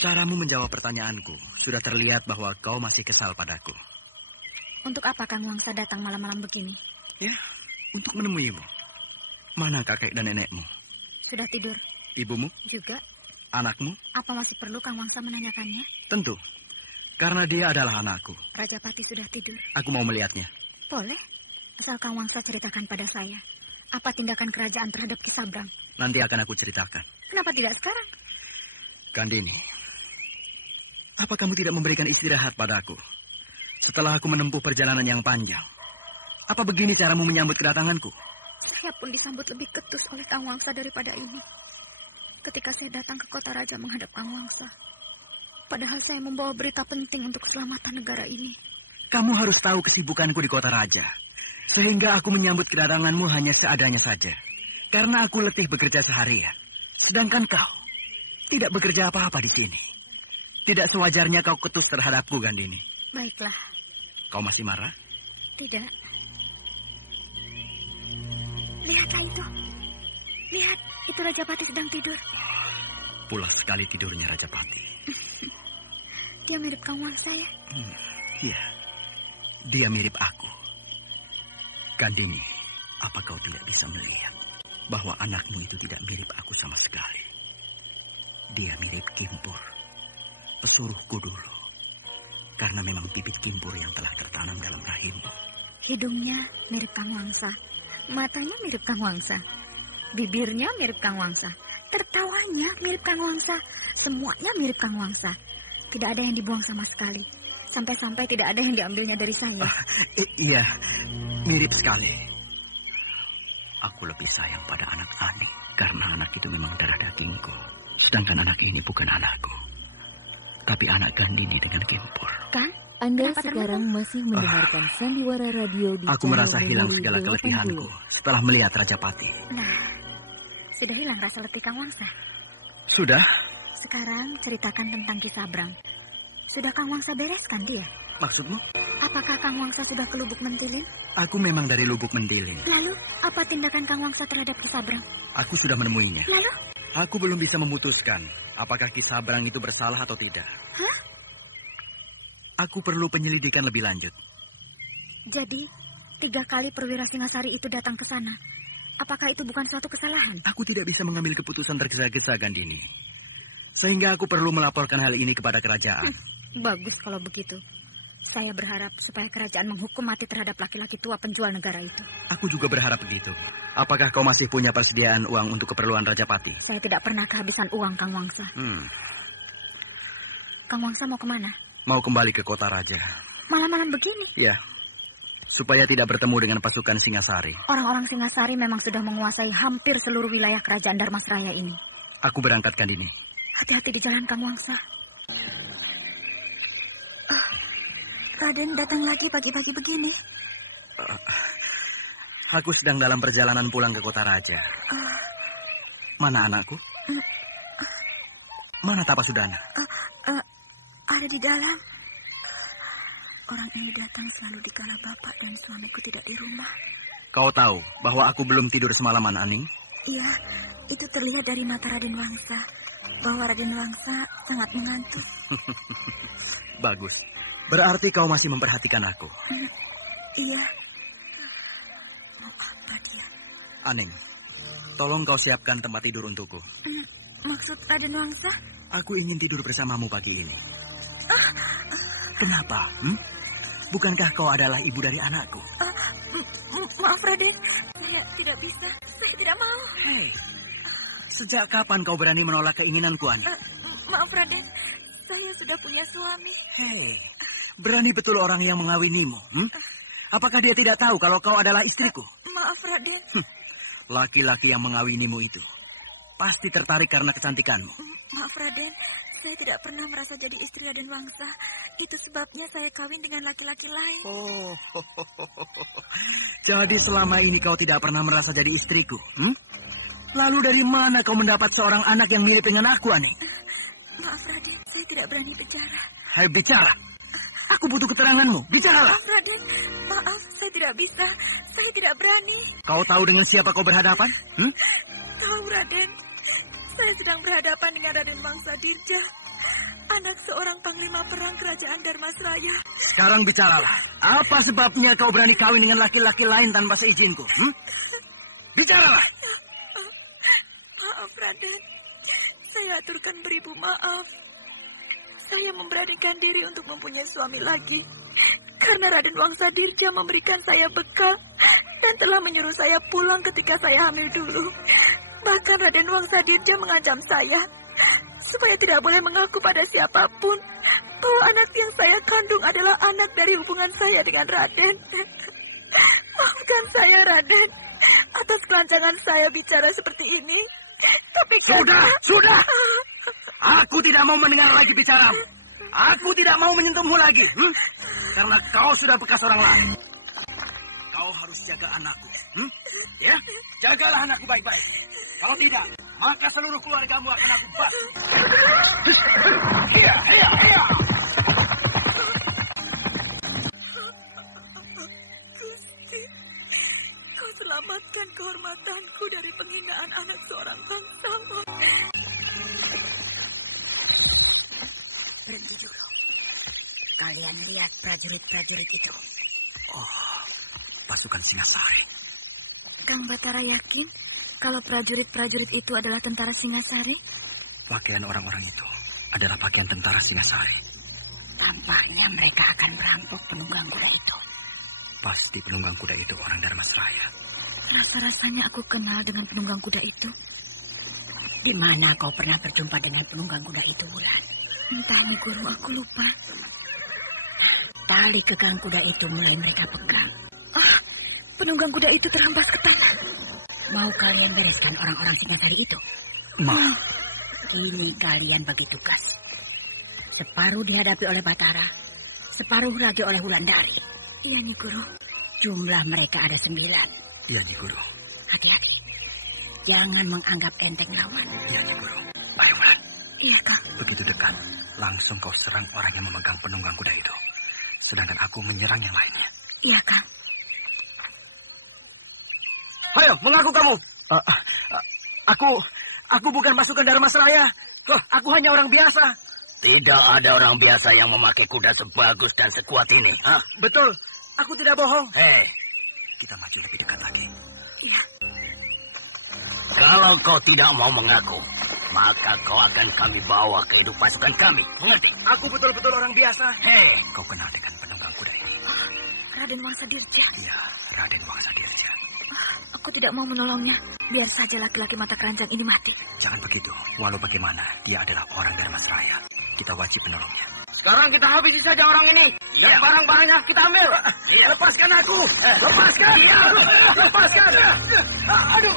Caramu menjawab pertanyaanku sudah terlihat bahwa kau masih kesal padaku. Untuk apa Kang Wangsa datang malam-malam begini? Ya, untuk menemuimu. Mana kakek dan nenekmu? Sudah tidur. Ibumu? Juga. Anakmu? Apa masih perlu Kang Wangsa menanyakannya? Tentu. Karena dia adalah anakku. Rajapati sudah tidur. Aku mau melihatnya. Boleh. Asal Kang Wangsa ceritakan pada saya. Apa tindakan kerajaan terhadap Ki Sabrang? Nanti akan aku ceritakan. Kenapa tidak sekarang? Gandini, apa kamu tidak memberikan istirahat padaku? Setelah aku menempuh perjalanan yang panjang. Apa begini caramu menyambut kedatanganku? Saya pun disambut lebih ketus oleh Kang Wangsa daripada ini. Ketika saya datang ke kota raja menghadap Kang Wangsa. Padahal saya membawa berita penting untuk keselamatan negara ini. Kamu harus tahu kesibukanku di kota raja. Sehingga aku menyambut kedatanganmu hanya seadanya saja. Karena aku letih bekerja seharian. Sedangkan kau tidak bekerja apa-apa di sini. Tidak sewajarnya kau ketus terhadapku, Gandini. Baiklah. Kau masih marah? Tidak. Lihatlah itu. Lihat, itu Rajapati sedang tidur. Pulas sekali tidurnya Rajapati. Dia mirip Kang Wangsa ya? Iya, dia mirip aku. Gandini, apa kau tidak bisa melihat bahwa anakmu itu tidak mirip aku sama sekali? Dia mirip Kimpur, pesuruhku dulu. Karena memang bibit Kimpur yang telah tertanam dalam rahimmu. Hidungnya mirip Kang Wangsa. Matanya mirip Kang Wangsa. Bibirnya mirip Kang Wangsa. Tertawanya mirip Kang Wangsa. Semuanya mirip Kang Wangsa. Tidak ada yang dibuang sama sekali. Sampai-sampai tidak ada yang diambilnya dari saya. Iya, mirip sekali. Aku lebih sayang pada anak Ani. Karena anak itu memang darah dagingku. Sedangkan anak ini bukan anakku. Tapi anak Gandini dengan Kimpur. Kan? Anda sekarang masih mendengarkan Sandiwara Radio di Aku merasa hilang segala keletihanku setelah melihat Rajapati. Nah, sudah hilang rasa letih Kang Wangsa? Sudah. Sekarang ceritakan tentang Ki Sabrang. Sudah Kang Wangsa bereskan dia? Maksudmu? Apakah Kang Wangsa sudah ke Lubuk Mentilin? Aku memang dari Lubuk Mentilin. Lalu, apa tindakan Kang Wangsa terhadap Ki Sabrang? Aku sudah menemuinya. Lalu? Aku belum bisa memutuskan apakah Ki Sabrang itu bersalah atau tidak. Hah? Aku perlu penyelidikan lebih lanjut. Jadi, 3 kali perwira Singasari itu datang ke sana. Apakah itu bukan suatu kesalahan? Aku tidak bisa mengambil keputusan tergesa-gesa, Gandini. Sehingga aku perlu melaporkan hal ini kepada kerajaan. Bagus kalau begitu. Saya berharap supaya kerajaan menghukum mati terhadap laki-laki tua penjual negara itu. Aku juga berharap begitu. Apakah kau masih punya persediaan uang untuk keperluan Rajapati? Saya tidak pernah kehabisan uang, Kang Wangsa. Kang Wangsa mau kemana? Mau kembali ke kota raja. Malam-malam begini? Ya, supaya tidak bertemu dengan pasukan Singasari. Orang-orang Singasari memang sudah menguasai hampir seluruh wilayah kerajaan Darmasraya ini. Aku berangkat, Gandini. Hati-hati di jalan, Kang Wangsa. Raden datang lagi pagi-pagi begini. Aku sedang dalam perjalanan pulang ke kota raja. Mana anakku? Mana Tapasudana? Ada di dalam. Orang ini datang selalu dikala bapak dan suamiku tidak di rumah. Kau tahu bahwa aku belum tidur semalaman, Aning? Iya, itu terlihat dari mata Raden Wangsa. Bahwa Raden Wangsa sangat mengantuk. Bagus. Berarti kau masih memperhatikan aku. Iya. Apa dia? Aning, tolong kau siapkan tempat tidur untukku. Maksud Raden Wangsa? Aku ingin tidur bersamamu pagi ini. Kenapa? Bukankah kau adalah ibu dari anakku? Maaf, Raden. Saya tidak bisa. Saya tidak mau. Hei, sejak kapan kau berani menolak keinginanku, Ani? Maaf, Raden. Saya sudah punya suami. Hei, berani betul orang yang mengawinimu. Apakah dia tidak tahu kalau kau adalah istriku? Maaf, Raden. Laki-laki yang mengawinimu itu pasti tertarik karena kecantikanmu. Maaf, Raden. Saya tidak pernah merasa jadi istri Raden Wangsa. Itu sebabnya saya kawin dengan laki-laki lain. Oh, jadi selama ini kau tidak pernah merasa jadi istriku? Lalu dari mana kau mendapat seorang anak yang mirip dengan aku, Ani? Maaf, Raden. Saya tidak berani bicara. Hai, bicara. Aku butuh keteranganmu. Bicaralah. Maaf, Raden. Maaf, saya tidak bisa. Saya tidak berani. Kau tahu dengan siapa kau berhadapan? Tahu, Raden. Saya sedang berhadapan dengan Raden Wangsa Dirja, anak seorang panglima perang kerajaan Dharmasraya. Sekarang bicaralah. Apa sebabnya kau berani kawin dengan laki-laki lain tanpa seizinku? Bicaralah. Maaf, Raden. Saya aturkan beribu maaf. Saya memberanikan diri untuk mempunyai suami lagi. Karena Raden Wangsa Dirja memberikan saya bekal dan telah menyuruh saya pulang ketika saya hamil dulu. Bahkan Raden Wangsa Dirja mengancam saya supaya tidak boleh mengaku pada siapapun bahwa anak yang saya kandung adalah anak dari hubungan saya dengan Raden. Maafkan saya, Raden, atas kelancangan saya bicara seperti ini. Tapi Sudah. Aku tidak mau mendengar lagi bicaramu. Aku tidak mau menyentuhmu lagi. Karena kau sudah bekas orang lain. Kau harus jaga anakku. Ya, jagalah anakku baik-baik. Kalau tidak, maka seluruh keluargamu akan aku basuh. Iya. Gusti, kau selamatkan kehormatanku dari penghinaan anak seorang bangsawan. Berhenti dulu. Kalian lihat prajurit-prajurit itu. Oh, pasukan Singasari. Kang Batara yakin kalau prajurit-prajurit itu adalah tentara Singasari? Pakaian orang-orang itu adalah pakaian tentara Singasari. Tampaknya mereka akan merampok penunggang kuda itu. Pasti penunggang kuda itu orang Dharmasraya. Rasa-rasanya aku kenal dengan penunggang kuda itu. Di mana kau pernah berjumpa dengan penunggang kuda itu, Wulan? Entah, Nyi Guru, aku lupa. Tali kekang kuda itu mulai mereka pegang. Penunggang kuda itu terhambat ke tangan. Mau kalian bereskan orang-orang Singasari itu? Mau. Ini kalian bagi tugas. Separuh dihadapi oleh Batara, separuh lagi oleh Wulandari. Iya, Nyi Guru. Jumlah mereka ada 9. Iya, Nyi Guru. Hati-hati. Jangan menganggap enteng lawan. Iya, Nyi Guru. Ayo, Wulan. Iya, Kang. Begitu dekat, langsung kau serang orang yang memegang penunggang kuda itu. Sedangkan aku menyerang yang lainnya. Iya, Kang. Ayo, mengaku kamu. Aku bukan pasukan Dharmasraya. Aku hanya orang biasa. Tidak ada orang biasa yang memakai kuda sebagus dan sekuat ini. Betul, aku tidak bohong. Hei, kita maju lebih dekat lagi. Iya. Kalau kau tidak mau mengaku, maka kau akan kami bawa ke hidup pasukan kami. Mengerti? Aku betul-betul orang biasa. Hei, kau kenal dengan penunggang kuda ini? Raden Wangsa Dirja. Iya, Raden Wangsa Dirja. Aku tidak mau menolongnya. Biar saja laki-laki mata keranjang ini mati. Jangan begitu. Walau bagaimana, dia adalah orang Dharmasraya. Kita wajib menolongnya. Sekarang kita habisi saja orang ini. Dan barang-barangnya kita ambil. Lepaskan aku. Lepaskan. Lepaskan. Aduh.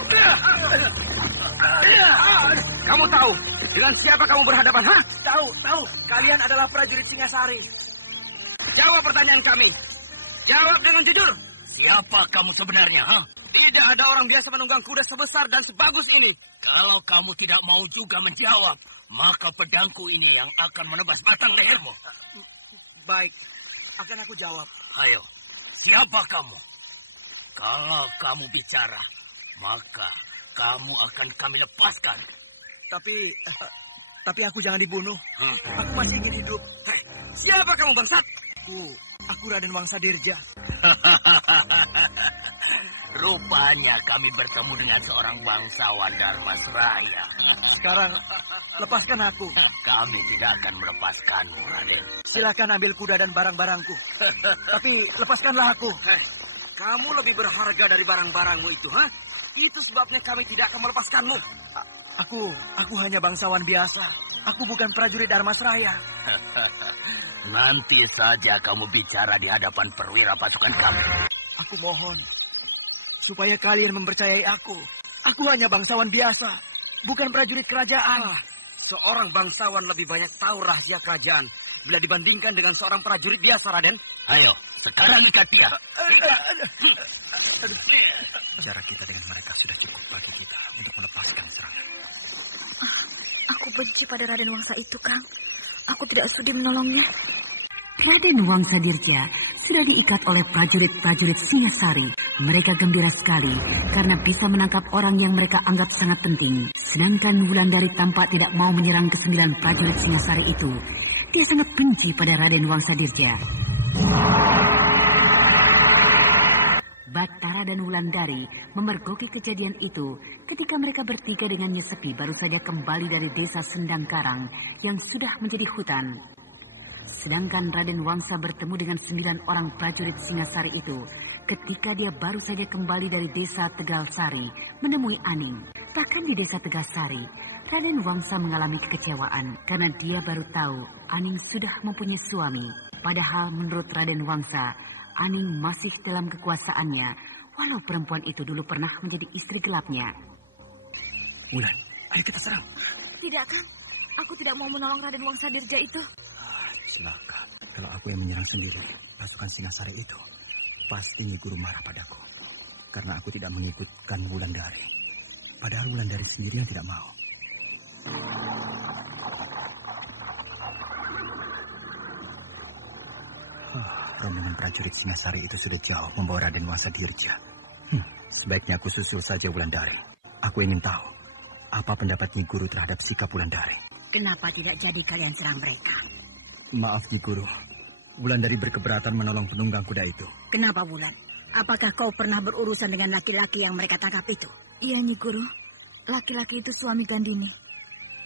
Kamu tahu dengan siapa kamu berhadapan? Tahu. Kalian adalah prajurit Singasari. Jawab pertanyaan kami. Jawab dengan jujur. Siapa kamu sebenarnya? Tidak ada orang biasa menunggang kuda sebesar dan sebagus ini. Kalau kamu tidak mau juga menjawab, maka pedangku ini yang akan menebas batang lehermu. Baik, akan aku jawab. Ayo, siapa kamu? Kalau kamu bicara, maka kamu akan kami lepaskan. Tapi aku jangan dibunuh. Aku masih ingin hidup. Siapa kamu, bangsat? Aku Raden Wangsa Dirja. Rupanya kami bertemu dengan seorang bangsawan Dharmasraya. Sekarang, lepaskan aku. Kami tidak akan melepaskanmu, Raden. Silakan ambil kuda dan barang-barangku. Tapi lepaskanlah aku. Kamu lebih berharga dari barang-barangmu itu, ha? Itu sebabnya kami tidak akan melepaskanmu. Aku hanya bangsawan biasa. Aku bukan prajurit Dharmasraya. Nanti saja kamu bicara di hadapan perwira pasukan kami. Aku mohon, supaya kalian mempercayai aku. Aku hanya bangsawan biasa, bukan prajurit kerajaan. Seorang bangsawan lebih banyak tahu rahasia kerajaan bila dibandingkan dengan seorang prajurit biasa, Raden. Ayo, sekarang ikat dia. Jarak kita dengan mereka sudah cukup bagi kita untuk melepaskan serangan. Aku benci pada Raden Wangsa itu, Kang. Aku tidak sudi menolongnya. Raden Wangsa Dirja sudah diikat oleh prajurit-prajurit Singasari. Mereka gembira sekali karena bisa menangkap orang yang mereka anggap sangat penting. Sedangkan Wulandari tampak tidak mau menyerang ke-9 prajurit Singasari itu. Dia sangat benci pada Raden Wangsa Dirja. Batara dan Wulandari memergoki kejadian itu ketika mereka bertiga dengan Nyesepi baru saja kembali dari desa Sendang Karang yang sudah menjadi hutan. Sedangkan Raden Wangsa bertemu dengan 9 orang prajurit Singasari itu ketika dia baru saja kembali dari desa Tegalsari menemui Aning. Bahkan di desa Tegalsari, Raden Wangsa mengalami kekecewaan karena dia baru tahu Aning sudah mempunyai suami. Padahal menurut Raden Wangsa, Aning masih dalam kekuasaannya, walau perempuan itu dulu pernah menjadi istri gelapnya. Wulan, ayo kita serang. Tidak, Kang. Aku tidak mau menolong Raden Wangsa Dirja itu. Celaka. Kalau aku yang menyerang sendiri pasukan Singasari itu, pasti Nyi Guru marah padaku. Karena aku tidak mengikutkan Wulandari. Padahal Wulandari sendiri yang tidak mau. Rombongan prajurit Singasari itu sudah jauh membawa Raden Wangsa Dirja. Sebaiknya aku susul saja Wulandari. Aku ingin tahu apa pendapat Nyi Guru terhadap sikap Wulandari. Kenapa tidak jadi kalian serang mereka? Maaf Nyi Guru, Wulandari berkeberatan menolong penunggang kuda itu. Kenapa Wulan? Apakah kau pernah berurusan dengan laki-laki yang mereka tangkap itu? Iya Nyi Guru, laki-laki itu suami Gandini.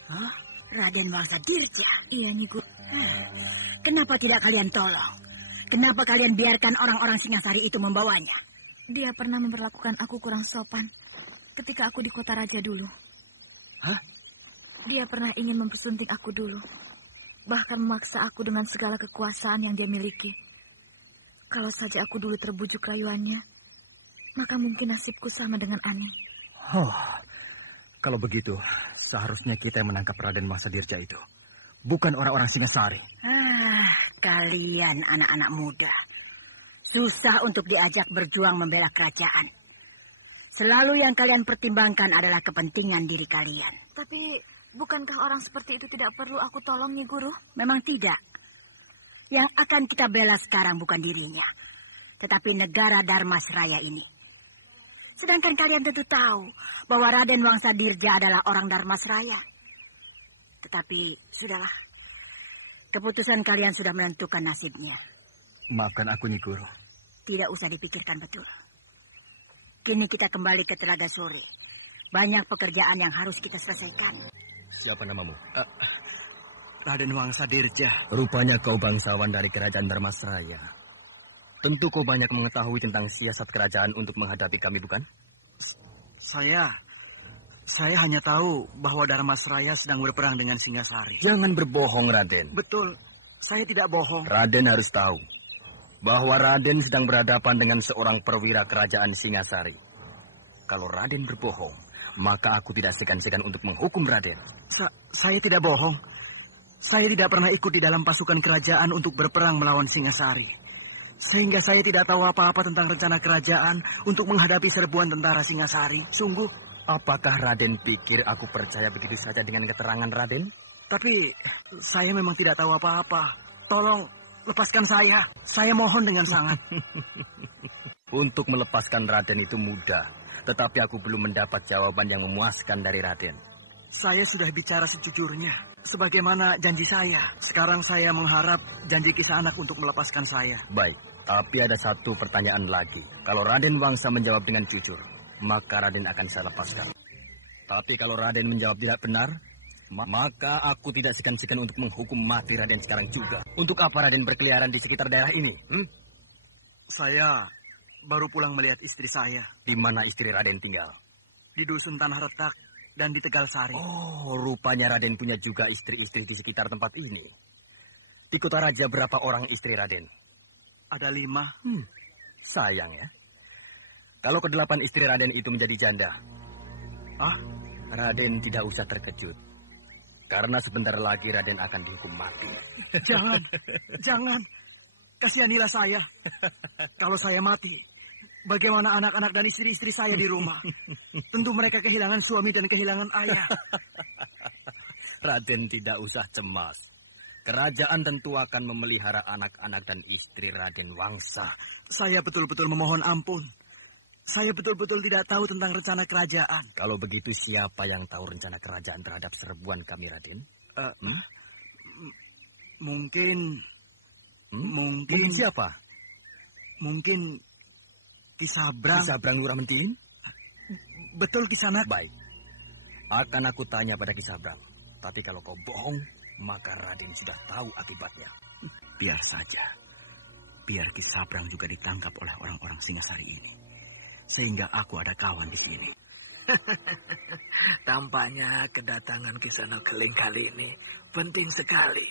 Hah? Raden Wangsa Dirja? Iya Nyi Guru. Kenapa tidak kalian tolong? Kenapa kalian biarkan orang-orang Singasari itu membawanya? Dia pernah memperlakukan aku kurang sopan ketika aku di kota raja dulu. Hah? Dia pernah ingin mempersunting aku dulu. Bahkan memaksa aku dengan segala kekuasaan yang dia miliki. Kalau saja aku dulu terbujuk rayuannya, maka mungkin nasibku sama dengan Aning. Kalau begitu, seharusnya kita yang menangkap Raden Wangsa Dirja itu. Bukan orang-orang Singasari. Kalian anak-anak muda. Susah untuk diajak berjuang membela kerajaan. Selalu yang kalian pertimbangkan adalah kepentingan diri kalian. Tapi bukankah orang seperti itu tidak perlu aku tolong, Nyi Guru? Memang tidak. Yang akan kita bela sekarang bukan dirinya, tetapi negara Dharmasraya ini. Sedangkan kalian tentu tahu bahwa Raden Wangsa Dirja adalah orang Dharmasraya. Tetapi sudahlah, keputusan kalian sudah menentukan nasibnya. Maafkan aku Nyi Guru. Tidak usah dipikirkan betul. Kini kita kembali ke Telaga Sore. Banyak pekerjaan yang harus kita selesaikan. Siapa namamu? Raden Wangsa Dirja. Rupanya kau bangsawan dari kerajaan Dharmasraya. Tentu kau banyak mengetahui tentang siasat kerajaan untuk menghadapi kami, bukan? Saya hanya tahu bahwa Dharmasraya sedang berperang dengan Singasari. Jangan berbohong, Raden. Betul, saya tidak bohong. Raden harus tahu bahwa Raden sedang berhadapan dengan seorang perwira kerajaan Singasari. Kalau Raden berbohong, maka aku tidak segan-segan untuk menghukum Raden. Saya tidak bohong. Saya tidak pernah ikut di dalam pasukan kerajaan untuk berperang melawan Singasari. Sehingga saya tidak tahu apa-apa tentang rencana kerajaan untuk menghadapi serbuan tentara Singasari. Sungguh. Apakah Raden pikir aku percaya begitu saja dengan keterangan Raden? Tapi saya memang tidak tahu apa-apa. Tolong lepaskan saya. Saya mohon dengan sangat. Untuk melepaskan Raden itu mudah. Tetapi aku belum mendapat jawaban yang memuaskan dari Raden. Saya sudah bicara sejujurnya. Sebagaimana janji saya. Sekarang saya mengharap janji Kisah Anak untuk melepaskan saya. Baik, tapi ada satu pertanyaan lagi. Kalau Raden Wangsa menjawab dengan jujur, maka Raden akan saya lepaskan. Tapi kalau Raden menjawab tidak benar, maka aku tidak segan-segan untuk menghukum mati Raden sekarang juga. Untuk apa Raden berkeliaran di sekitar daerah ini? baru pulang melihat istri saya. Di mana istri Raden tinggal? Di Dusun Tanah Retak dan di Tegal Sari. Oh, rupanya Raden punya juga istri-istri di sekitar tempat ini. Di Kota Raja berapa orang istri Raden? Ada 5. Sayang ya. Kalau ke-8 istri Raden itu menjadi janda. Raden tidak usah terkejut. Karena sebentar lagi Raden akan dihukum mati. Jangan. Kasihanilah saya. Kalau saya mati, bagaimana anak-anak dan istri-istri saya di rumah? Tentu mereka kehilangan suami dan kehilangan ayah. Raden tidak usah cemas. Kerajaan tentu akan memelihara anak-anak dan istri Raden Wangsa. Saya betul-betul memohon ampun. Saya betul-betul tidak tahu tentang rencana kerajaan. Kalau begitu siapa yang tahu rencana kerajaan terhadap serbuan kami, Raden? Mungkin siapa? Mungkin Kisabrang. Kisabrang Lurah Mentilin? Betul, Kisanak. Baik. Akan aku tanya pada Kisabrang. Tapi kalau kau bohong, maka Raden sudah tahu akibatnya. Biar saja. Biar Kisabrang juga ditangkap oleh orang-orang Singasari ini. Sehingga aku ada kawan di sini. Tampaknya kedatangan Kisanak Keling kali ini penting sekali.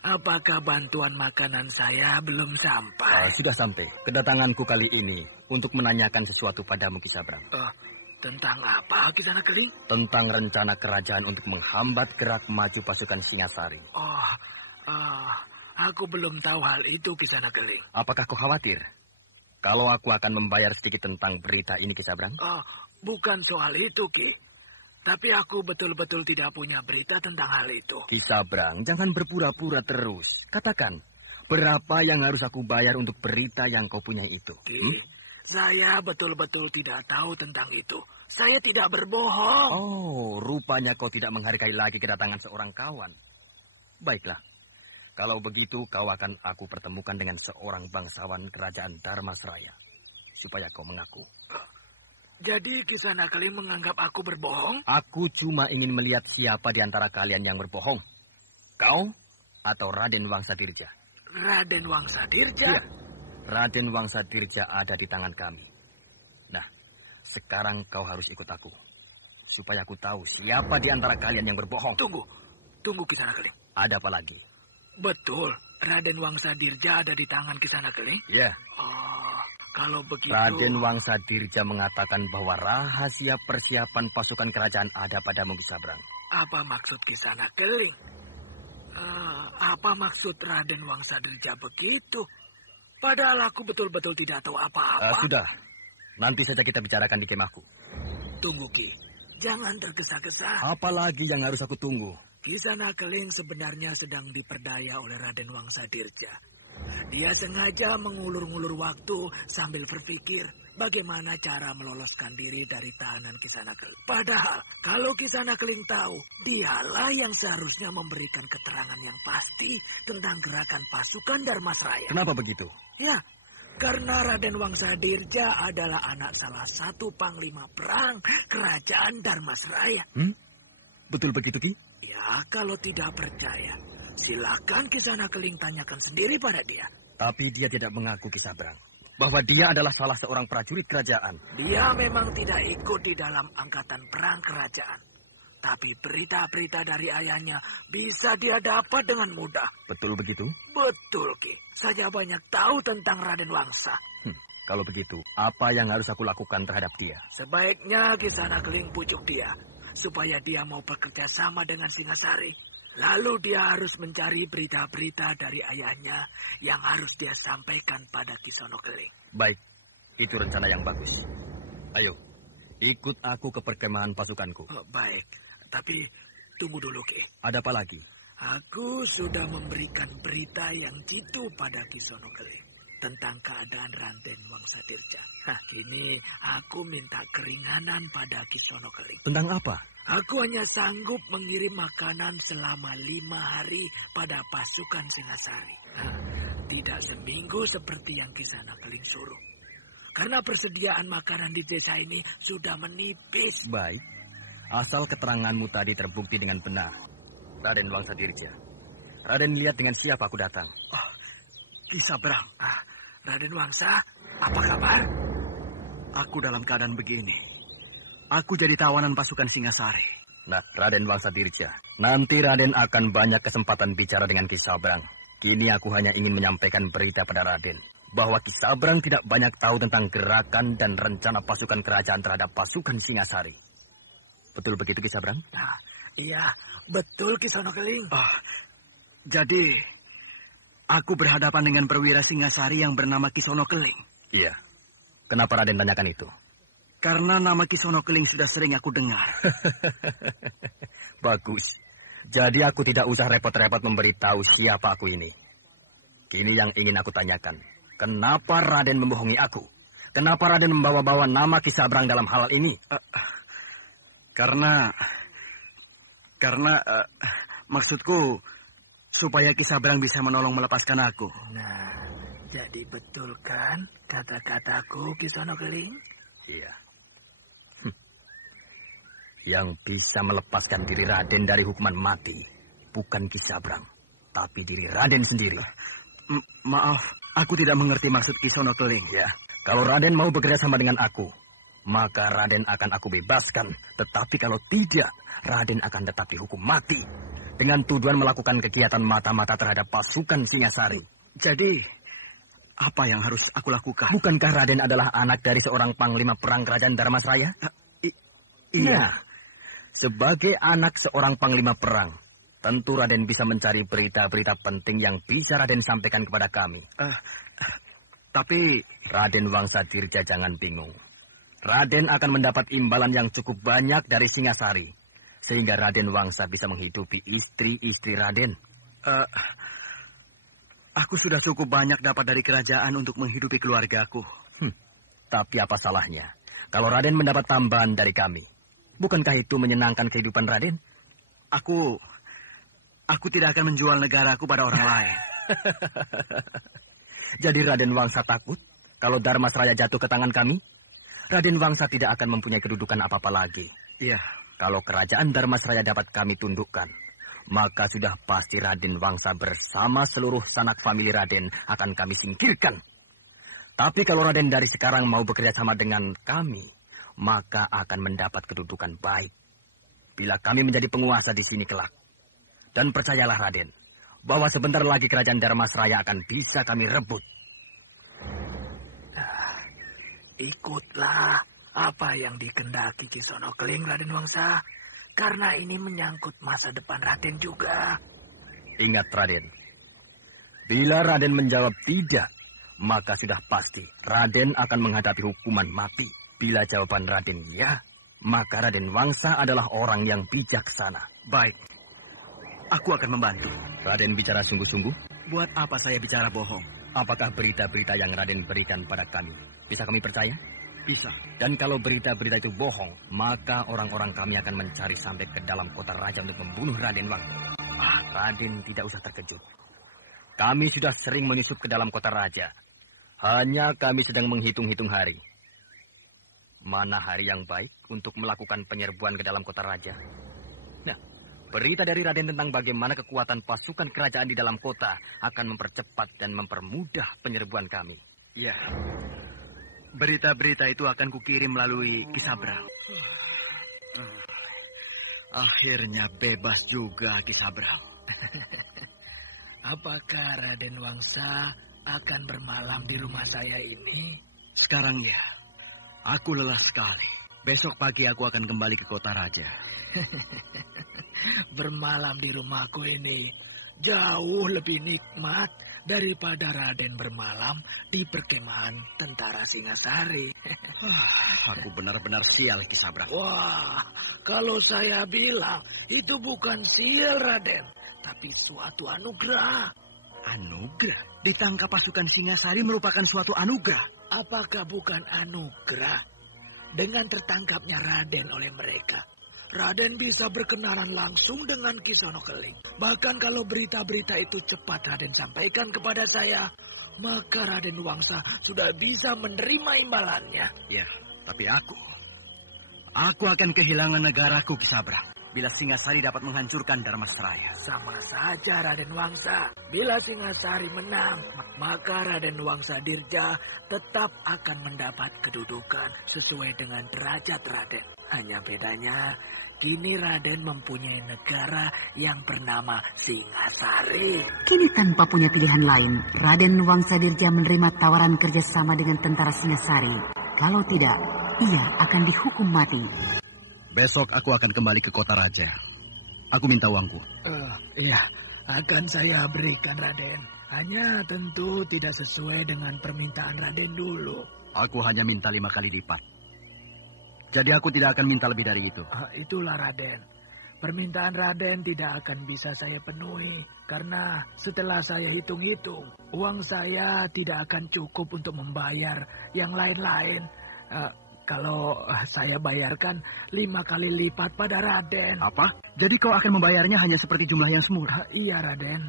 Apakah bantuan makanan saya belum sampai? Sudah sampai. Kedatanganku kali ini untuk menanyakan sesuatu padamu, Kisabrang. Tentang apa, Kisanak Keling? Tentang rencana kerajaan untuk menghambat gerak maju pasukan Singasari. Aku belum tahu hal itu, Kisanak Keling. Apakah kau khawatir kalau aku akan membayar sedikit tentang berita ini, Kisabrang? Bukan soal itu, Ki. Tapi aku betul-betul tidak punya berita tentang hal itu. Kisabrang, jangan berpura-pura terus. Katakan, berapa yang harus aku bayar untuk berita yang kau punya itu? Ki, saya betul-betul tidak tahu tentang itu. Saya tidak berbohong. Oh, rupanya kau tidak menghargai lagi kedatangan seorang kawan. Baiklah, kalau begitu kau akan aku pertemukan dengan seorang bangsawan kerajaan Dharmasraya. Supaya kau mengaku. Jadi Kisanak Keling menganggap aku berbohong? Aku cuma ingin melihat siapa di antara kalian yang berbohong. Kau atau Raden Wangsadirja? Raden Wangsadirja? Iya. Raden Wangsadirja ada di tangan kami. Nah, sekarang kau harus ikut aku. Supaya aku tahu siapa di antara kalian yang berbohong. Tunggu Kisanak Keling. Ada apa lagi? Betul, Raden Wangsadirja ada di tangan Kisanak Keling? Iya. Kalau begitu... Raden Wangsadirja mengatakan bahwa rahasia persiapan pasukan kerajaan ada padamu, Kisabrang. Apa maksud Kisanak Keling? Apa maksud Raden Wangsadirja begitu? Padahal aku betul-betul tidak tahu apa-apa. Sudah, nanti saja kita bicarakan di kemahku. Tunggu, Ki. Jangan tergesa-gesa. Apa lagi yang harus aku tunggu? Kisanak Keling sebenarnya sedang diperdaya oleh Raden Wangsadirja. Dia sengaja mengulur-ngulur waktu sambil berpikir bagaimana cara meloloskan diri dari tahanan Kisanak Keling. Padahal kalau Kisanak Keling tahu, dialah yang seharusnya memberikan keterangan yang pasti tentang gerakan pasukan Dharmasraya. Kenapa begitu? Ya, karena Raden Wangsadirja adalah anak salah satu panglima perang kerajaan Dharmasraya. Betul begitu, Ki? Ya, kalau tidak percaya, silakan Kisanak Keling tanyakan sendiri pada dia. Tapi dia tidak mengaku, Kisabrang, bahwa dia adalah salah seorang prajurit kerajaan. Dia memang tidak ikut di dalam angkatan perang kerajaan. Tapi berita-berita dari ayahnya bisa dia dapat dengan mudah. Betul begitu? Betul, Ki. Saya banyak tahu tentang Raden Wangsa. Kalau begitu, apa yang harus aku lakukan terhadap dia? Sebaiknya Kisanak Keling pujuk dia, supaya dia mau bekerja sama dengan Singasari. Lalu dia harus mencari berita-berita dari ayahnya yang harus dia sampaikan pada Kisanak Keling. Baik, itu rencana yang bagus. Ayo, ikut aku ke perkemahan pasukanku. Baik, tapi tunggu dulu, Ki. Ada apa lagi? Aku sudah memberikan berita yang jitu pada Kisanak Keling tentang keadaan Raden Wangsadirja. Kini aku minta keringanan pada Kisanak Keling. Tentang apa? Aku hanya sanggup mengirim makanan selama 5 hari pada pasukan Singasari. Tidak seminggu seperti yang Kisanak Keling suruh. Karena persediaan makanan di desa ini sudah menipis. Baik, asal keteranganmu tadi terbukti dengan benar, Raden Wangsadirja. Raden lihat dengan siapa aku datang. Kisabrang. Raden Wangsa, Apa kabar? Aku dalam keadaan begini. Aku jadi tawanan pasukan Singasari. Nah, Raden Wangsadirja, nanti Raden akan banyak kesempatan bicara dengan Ki Sabrang. Kini aku hanya ingin menyampaikan berita pada Raden bahwa Ki Sabrang tidak banyak tahu tentang gerakan dan rencana pasukan kerajaan terhadap pasukan Singasari. Betul begitu, Ki Sabrang? Nah, iya, betul, Ki Sonokeling. Jadi, aku berhadapan dengan perwira Singasari yang bernama Ki Sonokeling. Iya. Kenapa Raden tanyakan itu? Karena nama Ki Sonokeling sudah sering aku dengar. Bagus. Jadi aku tidak usah repot-repot memberitahu siapa aku ini. Kini yang ingin aku tanyakan. Kenapa Raden membohongi aku? Kenapa Raden membawa-bawa nama Ki Sabrang dalam hal ini? Karena maksudku supaya Ki Sabrang bisa menolong melepaskan aku. Nah, jadi betul kan kata-kataku, Ki Sonokeling? Iya. Yang bisa melepaskan diri Raden dari hukuman mati bukan Ki Sabrang, tapi diri Raden sendiri. Maaf, aku tidak mengerti maksud Ki Sonokeling. Ya, kalau Raden mau bekerja sama dengan aku, maka Raden akan aku bebaskan. Tetapi kalau tidak, Raden akan tetap dihukum mati dengan tuduhan melakukan kegiatan mata-mata terhadap pasukan Singasari. Jadi, apa yang harus aku lakukan? Bukankah Raden adalah anak dari seorang panglima perang kerajaan Dharmasraya? Iya. Sebagai anak seorang panglima perang, tentu Raden bisa mencari berita-berita penting yang bisa Raden sampaikan kepada kami. Tapi Raden Wangsadirja jangan bingung. Raden akan mendapat imbalan yang cukup banyak dari Singasari, sehingga Raden Wangsa bisa menghidupi istri-istri Raden. Aku sudah cukup banyak dapat dari kerajaan untuk menghidupi keluargaku. Tapi apa salahnya kalau Raden mendapat tambahan dari kami? Bukankah itu menyenangkan kehidupan Raden? Aku tidak akan menjual negaraku pada orang lain. Jadi Raden Wangsa takut kalau Dharmasraya jatuh ke tangan kami? Raden Wangsa tidak akan mempunyai kedudukan apa-apa lagi. Iya. Kalau kerajaan Dharmasraya dapat kami tundukkan, maka sudah pasti Raden Wangsa bersama seluruh sanak famili Raden akan kami singkirkan. Tapi kalau Raden dari sekarang mau bekerja sama dengan kami, maka akan mendapat kedudukan baik bila kami menjadi penguasa di sini kelak. Dan percayalah Raden, bahwa sebentar lagi kerajaan Dharmasraya akan bisa kami rebut. Ikutlah apa yang dikendaki Ki Sonokeling, Raden Wangsa, karena ini menyangkut masa depan Raden juga. Ingat Raden, bila Raden menjawab tidak, maka sudah pasti Raden akan menghadapi hukuman mati. Bila jawaban Raden ya, maka Raden Wangsa adalah orang yang bijaksana. Baik, aku akan membantu. Raden bicara sungguh-sungguh? Buat apa saya bicara bohong? Apakah berita-berita yang Raden berikan pada kami bisa kami percaya? Bisa. Dan kalau berita-berita itu bohong, maka orang-orang kami akan mencari sampai ke dalam kota raja untuk membunuh Raden Wangsa. Raden tidak usah terkejut. Kami sudah sering menyusup ke dalam kota raja. Hanya kami sedang menghitung-hitung hari. Mana hari yang baik untuk melakukan penyerbuan ke dalam kota raja? Nah, berita dari Raden tentang bagaimana kekuatan pasukan kerajaan di dalam kota akan mempercepat dan mempermudah penyerbuan kami. Ya, berita-berita itu akan kukirim melalui Ki Sabrang. Akhirnya bebas juga Ki Sabrang. Apakah Raden Wangsa akan bermalam di rumah saya ini? Sekarang ya. Aku lelah sekali. Besok pagi aku akan kembali ke kota raja. Bermalam di rumahku ini jauh lebih nikmat daripada Raden bermalam di perkemahan tentara Singasari. Aku benar-benar sial, Ki Sabrang. Wah, kalau saya bilang itu bukan sial, Raden, tapi suatu anugerah. Anugerah? Ditangkap pasukan Singasari merupakan suatu anugerah. Apakah bukan anugerah? Dengan tertangkapnya Raden oleh mereka, Raden bisa berkenalan langsung dengan Ki Sonokeling. Bahkan kalau berita-berita itu cepat Raden sampaikan kepada saya, maka Raden Wangsa sudah bisa menerima imbalannya. Ya, tapi aku akan kehilangan negaraku, Ki Sabrang. Bila Singasari dapat menghancurkan Dharmasraya. Sama saja Raden Wangsa. Bila Singasari menang, maka Raden Wangsadirja tetap akan mendapat kedudukan sesuai dengan derajat Raden. Hanya bedanya, kini Raden mempunyai negara yang bernama Singasari. Kini tanpa punya pilihan lain, Raden Wangsadirja menerima tawaran kerjasama dengan tentara Singasari. Kalau tidak, ia akan dihukum mati. Besok aku akan kembali ke kota raja. Aku minta uangku. Iya, akan saya berikan Raden. Hanya tentu tidak sesuai dengan permintaan Raden dulu. Aku hanya minta 5 kali lipat. Jadi aku tidak akan minta lebih dari itu. Itulah Raden. Permintaan Raden tidak akan bisa saya penuhi. Karena setelah saya hitung-hitung, uang saya tidak akan cukup untuk membayar yang lain-lain. Kalau saya bayarkan 5 kali lipat pada Raden. Apa? Jadi kau akan membayarnya hanya seperti jumlah yang semula? Iya, Raden.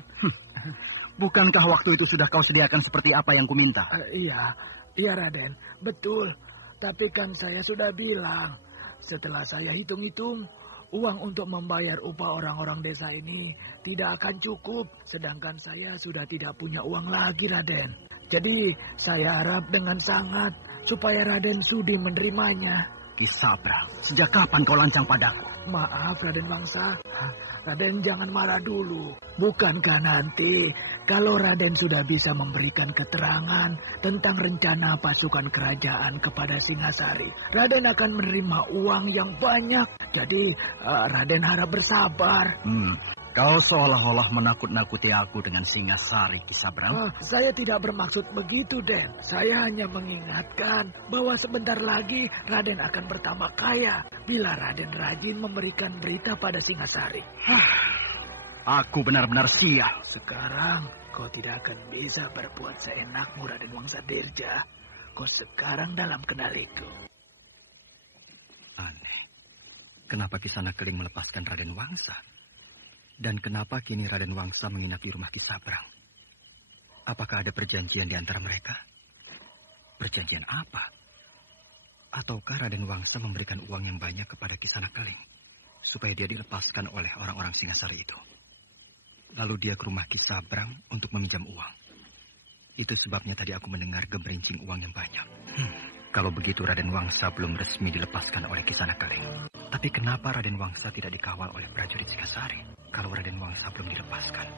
Bukankah waktu itu sudah kau sediakan seperti apa yang kuminta? Iya Raden, betul. Tapi kan saya sudah bilang, setelah saya hitung-hitung, uang untuk membayar upah orang-orang desa ini tidak akan cukup. Sedangkan saya sudah tidak punya uang lagi, Raden. Jadi saya harap dengan sangat supaya Raden sudi menerimanya. Ki Sabra, sejak kapan kau lancang padaku? Maaf Raden Wangsa, Raden jangan marah dulu. Bukankah nanti kalau Raden sudah bisa memberikan keterangan tentang rencana pasukan kerajaan kepada Singasari, Raden akan menerima uang yang banyak. Jadi Raden harap bersabar. Kau seolah-olah menakut-nakuti aku dengan Singasari, Ki Sabra. Saya tidak bermaksud begitu, Den. Saya hanya mengingatkan bahwa sebentar lagi Raden akan bertambah kaya bila Raden rajin memberikan berita pada Singasari. Aku benar-benar sial. Sekarang kau tidak akan bisa berbuat seenakmu, Raden Wangsadirja. Kau sekarang dalam kendaliku. Aneh. Kenapa Kisana Keling melepaskan Raden Wangsa? Dan kenapa kini Raden Wangsa menginap di rumah Ki Sabrang? Apakah ada perjanjian di antara mereka? Perjanjian apa? Ataukah Raden Wangsa memberikan uang yang banyak kepada Kisana Keling supaya dia dilepaskan oleh orang-orang Singasari itu? Lalu dia ke rumah Ki Sabrang untuk meminjam uang. Itu sebabnya tadi aku mendengar gemerincing uang yang banyak. Kalau begitu Raden Wangsa belum resmi dilepaskan oleh Kisana Keling. Tapi kenapa Raden Wangsa tidak dikawal oleh prajurit Singasari? Kalau Raden Wangsa belum dilepaskan,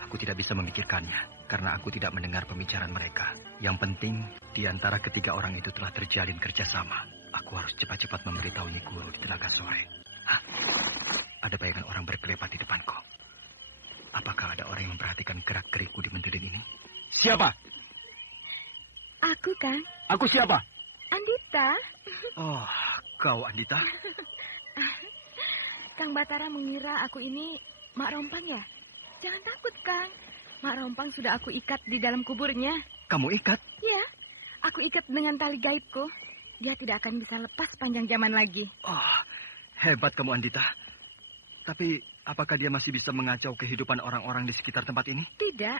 aku tidak bisa memikirkannya karena aku tidak mendengar pembicaraan mereka. Yang penting, di antara ketiga orang itu telah terjalin kerjasama. Aku harus cepat-cepat memberitahu Nyi Guru di Telaga Sore. Ada bayangan orang berkelebat di depanku. Apakah ada orang yang memperhatikan gerak-gerikku di Mentilin ini? Siapa? Aku, Kang. Aku siapa? Andita. Oh, kau Andita? Kang Batara mengira aku ini Mak Rompang ya? Jangan takut, Kang. Mak Rompang sudah aku ikat di dalam kuburnya. Kamu ikat? Ya, aku ikat dengan tali gaibku. Dia tidak akan bisa lepas panjang zaman lagi. Oh, hebat kamu Andita. Tapi apakah dia masih bisa mengacau kehidupan orang-orang di sekitar tempat ini? Tidak.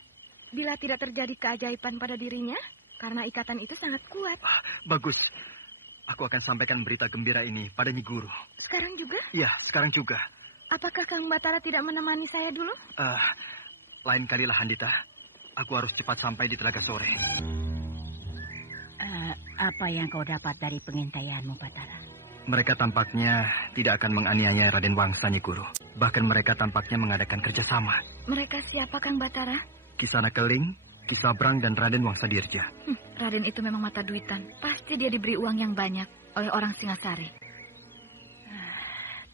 Bila tidak terjadi keajaiban pada dirinya, karena ikatan itu sangat kuat. Bagus. Aku akan sampaikan berita gembira ini pada Nyi Guru. Sekarang juga? Ya, sekarang juga. Apakah Kang Batara tidak menemani saya dulu? Lain kalilah, Andita. Aku harus cepat sampai di Telaga Sore. Apa yang kau dapat dari pengintaianmu, Batara? Mereka tampaknya tidak akan menganiaya Raden Wangsa, Nyi Guru. Bahkan mereka tampaknya mengadakan kerjasama. Mereka siapa, Kang Batara? Kisana Keling, Ki Sabrang, dan Raden Wangsadirja. Raden itu memang mata duitan. Pasti dia diberi uang yang banyak oleh orang Singasari.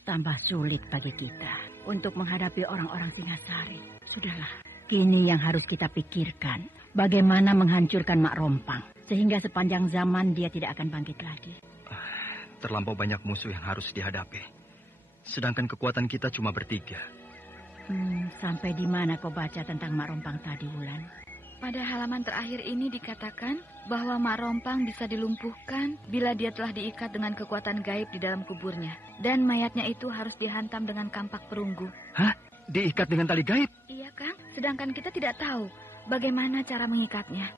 Tambah sulit bagi kita untuk menghadapi orang-orang Singasari. Sudahlah, kini yang harus kita pikirkan bagaimana menghancurkan Mak Rompang sehingga sepanjang zaman dia tidak akan bangkit lagi. Terlampau banyak musuh yang harus dihadapi. Sedangkan kekuatan kita cuma bertiga. Sampai di mana kau baca tentang Mak Rompang tadi, Wulan? Pada halaman terakhir ini dikatakan bahwa Mak Rompang bisa dilumpuhkan bila dia telah diikat dengan kekuatan gaib di dalam kuburnya. Dan mayatnya itu harus dihantam dengan kampak perunggu. Hah? Diikat dengan tali gaib? Iya, Kang. Sedangkan kita tidak tahu bagaimana cara mengikatnya.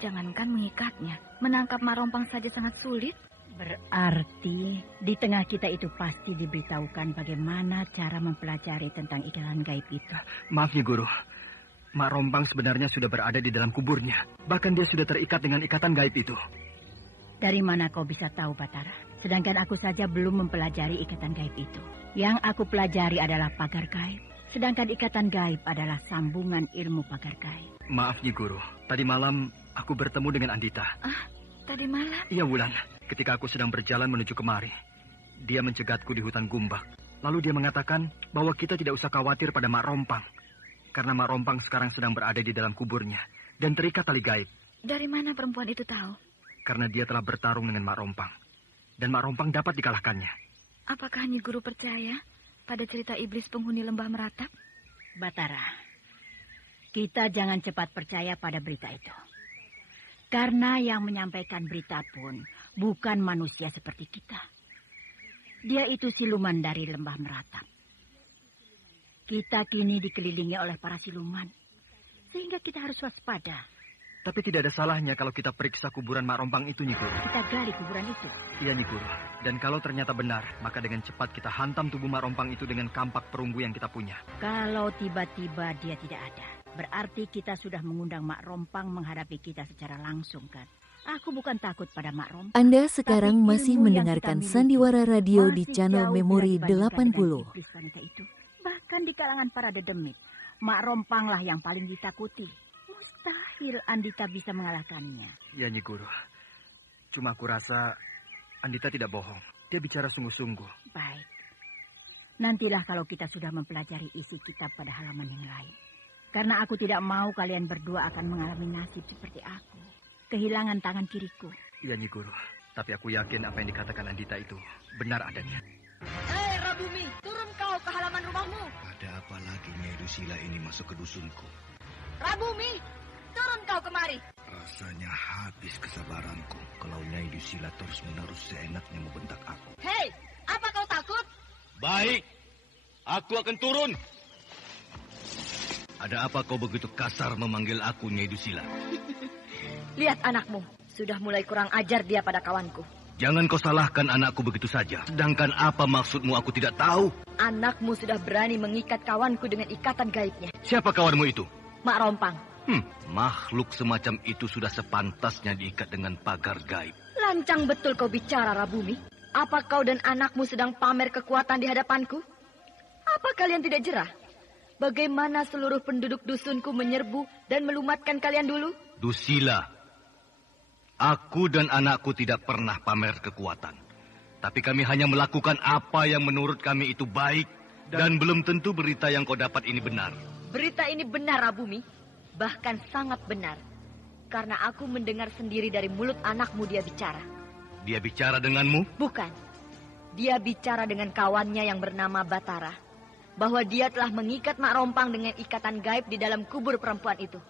Jangankan mengikatnya, menangkap Mak Rompang saja sangat sulit. Berarti di tengah kita itu pasti diberitahukan bagaimana cara mempelajari tentang ikatan gaib itu. Maaf, Nyi Guru. Mak Rompang sebenarnya sudah berada di dalam kuburnya. Bahkan dia sudah terikat dengan ikatan gaib itu. Dari mana kau bisa tahu, Batara? Sedangkan aku saja belum mempelajari ikatan gaib itu. Yang aku pelajari adalah pagar gaib. Sedangkan ikatan gaib adalah sambungan ilmu pagar gaib. Maaf, Nyi Guru. Tadi malam aku bertemu dengan Andita. Tadi malam? Iya, Wulan. Ketika aku sedang berjalan menuju kemari, dia mencegatku di hutan Gumbak. Lalu dia mengatakan bahwa kita tidak usah khawatir pada Mak Rompang. Karena Mak Rompang sekarang sedang berada di dalam kuburnya dan terikat tali gaib. Dari mana perempuan itu tahu? Karena dia telah bertarung dengan Mak Rompang. Dan Mak Rompang dapat dikalahkannya. Apakah Nyi Guru percaya pada cerita iblis penghuni lembah meratap? Batara, kita jangan cepat percaya pada berita itu. Karena yang menyampaikan berita pun bukan manusia seperti kita. Dia itu siluman dari lembah meratap. Kita kini dikelilingi oleh para siluman. Sehingga kita harus waspada. Tapi tidak ada salahnya kalau kita periksa kuburan Mak Rompang itu, Nyi Guru. Kita gali kuburan itu. Iya, Nyi Guru. Dan kalau ternyata benar, maka dengan cepat kita hantam tubuh Mak Rompang itu dengan kampak perunggu yang kita punya. Kalau tiba-tiba dia tidak ada, berarti kita sudah mengundang Mak Rompang menghadapi kita secara langsung, kan? Aku bukan takut pada Mak Rompang. Anda sekarang masih mendengarkan Sandiwara Radio di channel Memori 80. Bahkan di kalangan para dedemit, Mak Rompanglah yang paling ditakuti. Mustahil Andita bisa mengalahkannya. Ya, Nyi Guru. Cuma aku rasa Andita tidak bohong. Dia bicara sungguh-sungguh. Baik. Nantilah kalau kita sudah mempelajari isi kitab pada halaman yang lain. Karena aku tidak mau kalian berdua akan mengalami nasib seperti aku. Kehilangan tangan kiriku. Iya, Nyi Guru. Tapi aku yakin apa yang dikatakan Andita itu benar adanya. Hei, Rabumi, turun kau ke halaman rumahmu. Ada apa lagi Nyai Dusila ini masuk ke dusunku? Rabumi, turun kau kemari. Rasanya habis kesabaranku kalau Nyai Dusila terus-menerus seenaknya membentak aku. Hei, apa kau takut? Baik, aku akan turun. Ada apa kau begitu kasar memanggil aku, Nyai Dusila? Lihat anakmu, sudah mulai kurang ajar dia pada kawanku. Jangan kau salahkan anakku begitu saja. Sedangkan apa maksudmu aku tidak tahu. Anakmu sudah berani mengikat kawanku dengan ikatan gaibnya. Siapa kawanmu itu? Mak Rompang. Makhluk semacam itu sudah sepantasnya diikat dengan pagar gaib. Lancang betul kau bicara, Rabumi. Apa kau dan anakmu sedang pamer kekuatan di hadapanku? Apa kalian tidak jerah? Bagaimana seluruh penduduk dusunku menyerbu dan melumatkan kalian dulu? Dusila, aku dan anakku tidak pernah pamer kekuatan. Tapi kami hanya melakukan apa yang menurut kami itu baik. Dan belum tentu berita yang kau dapat ini benar. Berita ini benar, Rabumi. Bahkan sangat benar. Karena aku mendengar sendiri dari mulut anakmu dia bicara. Dia bicara denganmu? Bukan. Dia bicara dengan kawannya yang bernama Batara. Bahwa dia telah mengikat Mak Rompang dengan ikatan gaib di dalam kubur perempuan itu.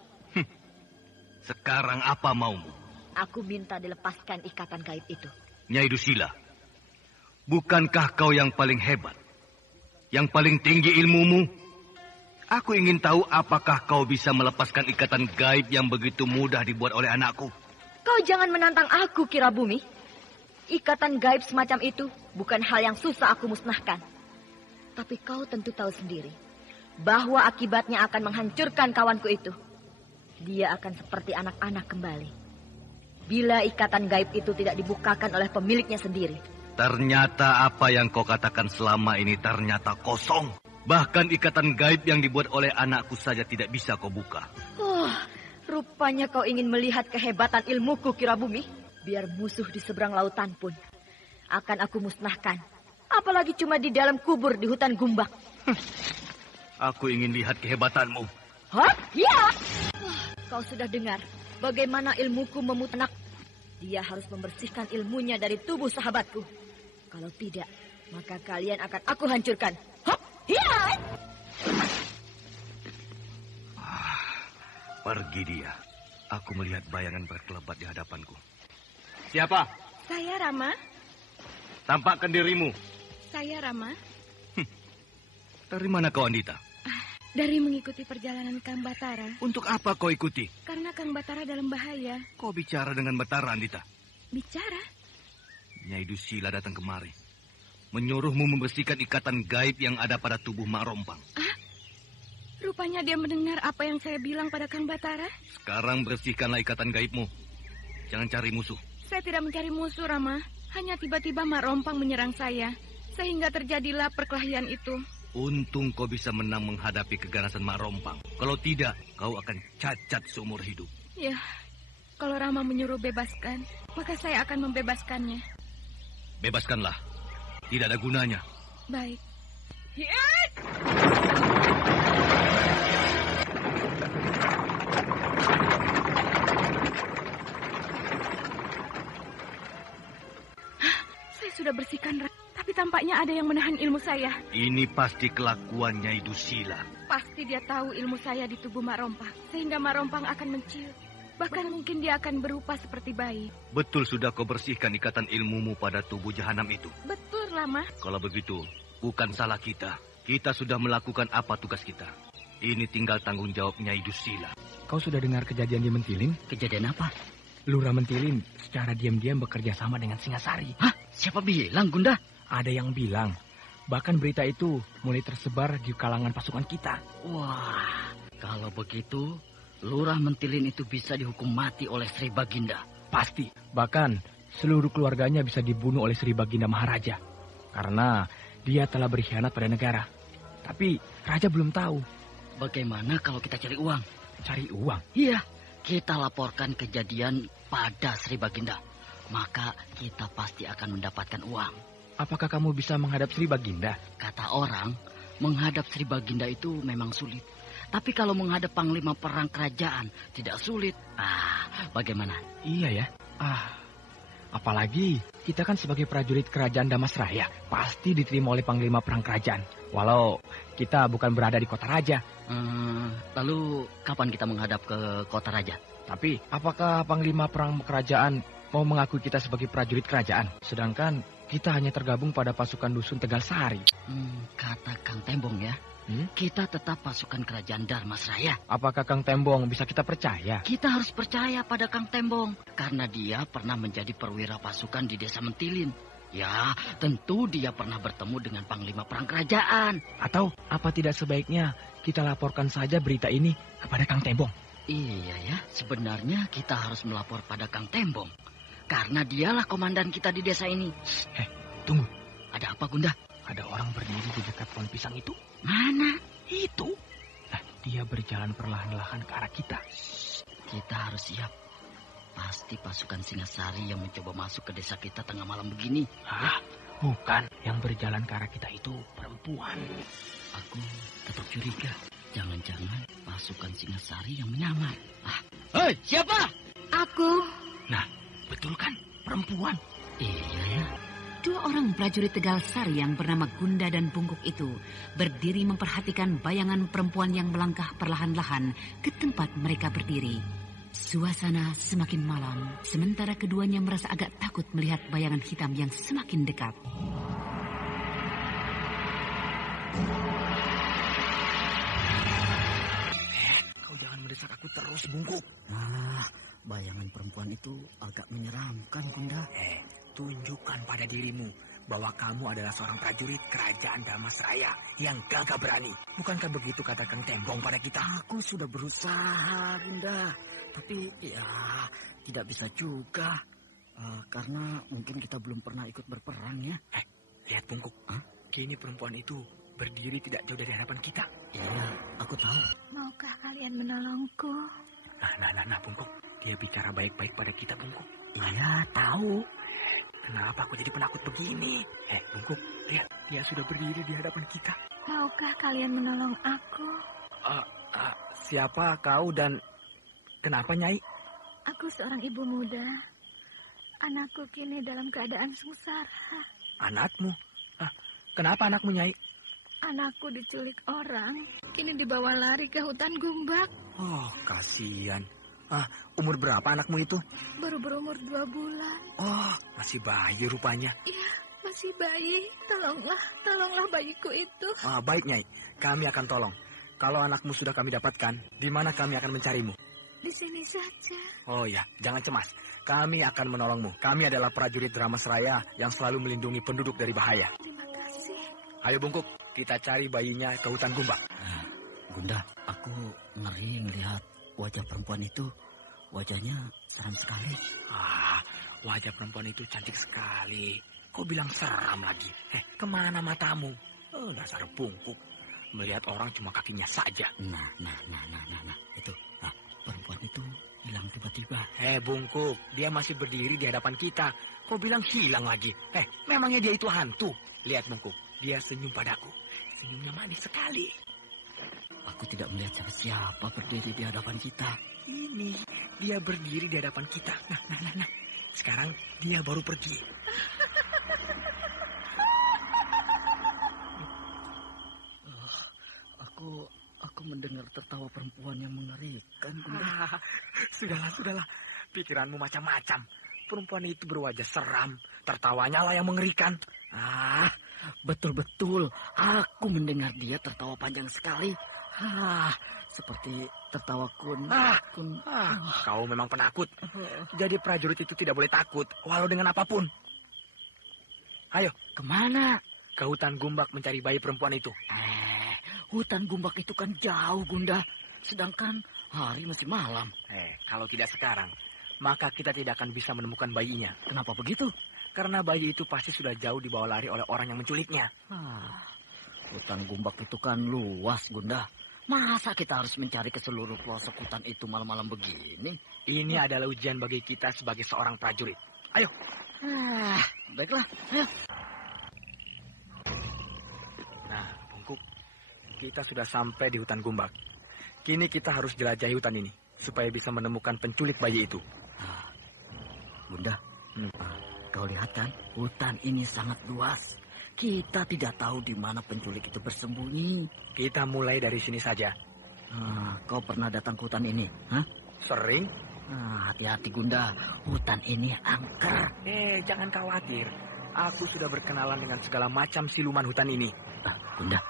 Sekarang apa maumu? Aku minta dilepaskan ikatan gaib itu. Nyai Dusila, bukankah kau yang paling hebat? Yang paling tinggi ilmumu? Aku ingin tahu apakah kau bisa melepaskan ikatan gaib yang begitu mudah dibuat oleh anakku. Kau jangan menantang aku, Kirabumi. Ikatan gaib semacam itu bukan hal yang susah aku musnahkan. Tapi kau tentu tahu sendiri bahwa akibatnya akan menghancurkan kawanku itu. Dia akan seperti anak-anak kembali. Bila ikatan gaib itu tidak dibukakan oleh pemiliknya sendiri. Ternyata apa yang kau katakan selama ini ternyata kosong. Bahkan ikatan gaib yang dibuat oleh anakku saja tidak bisa kau buka. Rupanya kau ingin melihat kehebatan ilmuku, Kirabumi. Biar musuh di seberang lautan pun akan aku musnahkan. Apalagi cuma di dalam kubur di hutan Gumbak. Aku ingin lihat kehebatanmu. Hah? Ya! Kau sudah dengar bagaimana ilmuku memutar. Dia harus membersihkan ilmunya dari tubuh sahabatku. Kalau tidak, maka kalian akan aku hancurkan. Hah? Ya! Pergi dia. Aku melihat bayangan berkelebat di hadapanku. Siapa? Saya Rama. Tampakkan dirimu. Saya Rama. Dari mana kau, Andita? Dari mengikuti perjalanan Kang Batara. Untuk apa kau ikuti? Karena Kang Batara dalam bahaya. Kau bicara dengan Batara, Andita? Bicara? Nyai Dusila datang kemari. Menyuruhmu membersihkan ikatan gaib yang ada pada tubuh Mak Rompang. Rupanya dia mendengar apa yang saya bilang pada Kang Batara. Sekarang bersihkanlah ikatan gaibmu. Jangan cari musuh. Saya tidak mencari musuh, Rama. Hanya tiba-tiba Mak Rompang menyerang saya. Sehingga terjadilah perkelahian itu. Untung kau bisa menang menghadapi keganasan Mak Rompang. Kalau tidak, kau akan cacat seumur hidup. Ya, kalau Rama menyuruh bebaskan, maka saya akan membebaskannya. Bebaskanlah. Tidak ada gunanya. Baik. Saya sudah bersihkan, tapi tampaknya ada yang menahan ilmu saya. Ini pasti kelakuan Nyai Dusila. Pasti dia tahu ilmu saya di tubuh Mak Rompang, sehingga Mak Rompang akan menciut. Bahkan mungkin dia akan berupa seperti bayi. Betul sudah kau bersihkan ikatan ilmumu pada tubuh jahanam itu? Betul, Lama. Kalau begitu, bukan salah kita. Kita sudah melakukan apa tugas kita. Ini tinggal tanggung jawab Nyai Dusila. Kau sudah dengar kejadian di Mentilin? Kejadian apa? Lurah Mentilin secara diam-diam bekerja sama dengan Singasari. Hah? Siapa bilang, Gunda? Ada yang bilang. Bahkan berita itu mulai tersebar di kalangan pasukan kita. Wah, kalau begitu, Lurah Mentilin itu bisa dihukum mati oleh Sri Baginda. Pasti. Bahkan seluruh keluarganya bisa dibunuh oleh Sri Baginda Maharaja. Karena dia telah berkhianat pada negara. Tapi Raja belum tahu. Bagaimana kalau kita cari uang? Cari uang? Iya, kita laporkan kejadian pada Sri Baginda. Maka kita pasti akan mendapatkan uang. Apakah kamu bisa menghadap Sri Baginda? Kata orang, menghadap Sri Baginda itu memang sulit. Tapi kalau menghadap panglima perang kerajaan tidak sulit. Bagaimana? Iya ya. Apalagi kita kan sebagai prajurit kerajaan Damasraya pasti diterima oleh panglima perang kerajaan. Walau kita bukan berada di kota raja. Lalu kapan kita menghadap ke kota raja? Tapi apakah panglima perang kerajaan mau mengakui kita sebagai prajurit kerajaan? Sedangkan kita hanya tergabung pada pasukan dusun Tegal Sari. Kata Kang Tembong ya. Kita tetap pasukan kerajaan Darmasraya. Apakah Kang Tembong bisa kita percaya? Kita harus percaya pada Kang Tembong. Karena dia pernah menjadi perwira pasukan di desa Mentilin. Ya, tentu dia pernah bertemu dengan panglima perang kerajaan. Atau apa tidak sebaiknya kita laporkan saja berita ini kepada Kang Tembong? Iya ya, sebenarnya kita harus melapor pada Kang Tembong. Karena dialah komandan kita di desa ini. Tunggu. Ada apa, Gunda? Ada orang berdiri di dekat pohon pisang itu. Mana? Itu. Nah, dia berjalan perlahan-lahan ke arah kita. Kita harus siap. Pasti pasukan Singasari yang mencoba masuk ke desa kita tengah malam begini. Bukan. Yang berjalan ke arah kita itu perempuan. Aku tetap curiga. Jangan-jangan pasukan Singasari yang menyamar. Hei, siapa? Aku. Nah, betul kan? Perempuan. Iya ya. Dua orang prajurit Tegal Sari yang bernama Gunda dan Bungkuk itu berdiri memperhatikan bayangan perempuan yang melangkah perlahan-lahan ke tempat mereka berdiri. Suasana semakin malam, sementara keduanya merasa agak takut melihat bayangan hitam yang semakin dekat. Kau jangan mendesak aku terus, Bungkuk. Bayangan perempuan itu agak menyeramkan, Gunda. Tunjukkan pada dirimu bahwa kamu adalah seorang prajurit kerajaan Damasraya yang gagah berani. Bukankah begitu kata Kang Tembong pada kita? Aku sudah berusaha, Bunda. Tapi ya tidak bisa juga. Karena mungkin kita belum pernah ikut berperang ya. Lihat Bungkuk. Kini perempuan itu berdiri tidak jauh dari hadapan kita. Iya, aku tahu. Maukah kalian menolongku? Nah, Bungkuk. Dia bicara baik-baik pada kita, Bungkuk. Iya, tahu. Kenapa aku jadi penakut begini? Bungkuk, lihat. Dia sudah berdiri di hadapan kita. Maukah kalian menolong aku? Siapa kau dan kenapa, Nyai? Aku seorang ibu muda. Anakku kini dalam keadaan sengsara. Anakmu? Kenapa anakmu, Nyai? Anakku diculik orang. Kini dibawa lari ke hutan Gumbak. Oh, kasihan. Umur berapa anakmu itu? Baru berumur 2 bulan. Oh, masih bayi rupanya. Iya, masih bayi. Tolonglah bayiku itu. Baik, Nyai. Kami akan tolong. Kalau anakmu sudah kami dapatkan, di mana kami akan mencarimu? Di sini saja. Oh ya, jangan cemas. Kami akan menolongmu. Kami adalah prajurit Damasraya yang selalu melindungi penduduk dari bahaya. Terima kasih. Ayo Bungkuk, kita cari bayinya ke hutan Gumbak. Bunda, aku ngeri ngelihat wajah perempuan itu. Wajahnya seram sekali. Wajah perempuan itu cantik sekali. Kau bilang seram lagi. Kemana matamu? Dasar bungkuk. Melihat orang cuma kakinya saja. Nah. Itu. Perempuan itu hilang tiba-tiba. Bungkuk. Dia masih berdiri di hadapan kita. Kau bilang hilang lagi. Memangnya dia itu hantu? Lihat Bungkuk. Dia senyum padaku. Senyumnya manis sekali. Aku tidak melihat siapa berdiri di hadapan kita. Ini, dia berdiri di hadapan kita. Nah. Sekarang dia baru pergi. Aku mendengar tertawa perempuan yang mengerikan. Sudahlah. Pikiranmu macam-macam. Perempuan itu berwajah seram. Tertawanya lah yang mengerikan. Betul-betul. Aku mendengar dia tertawa panjang sekali. Seperti tertawa kun. Kau memang penakut. Jadi prajurit itu tidak boleh takut, walau dengan apapun. Ayo, kemana? Ke hutan Gumbak mencari bayi perempuan itu. Hutan Gumbak itu kan jauh, Gunda. Sedangkan hari masih malam. Kalau tidak sekarang, maka kita tidak akan bisa menemukan bayinya. Kenapa begitu? Karena bayi itu pasti sudah jauh dibawa lari oleh orang yang menculiknya. Hutan Gumbak itu kan luas, Gunda. Masa kita harus mencari ke seluruh pelosok hutan itu malam-malam begini? Ini adalah ujian bagi kita sebagai seorang prajurit. Ayo. Baiklah, ayo. Nah, Bungkuk, kita sudah sampai di hutan Gumbak. Kini kita harus jelajahi hutan ini supaya bisa menemukan penculik bayi itu. Bunda, kau lihat kan, hutan ini sangat luas. Kita tidak tahu di mana penculik itu bersembunyi. Kita mulai dari sini saja. Kau pernah datang ke hutan ini? Sering. Hati-hati, Gunda. Hutan ini angker. Jangan khawatir. Aku sudah berkenalan dengan segala macam siluman hutan ini. Gunda,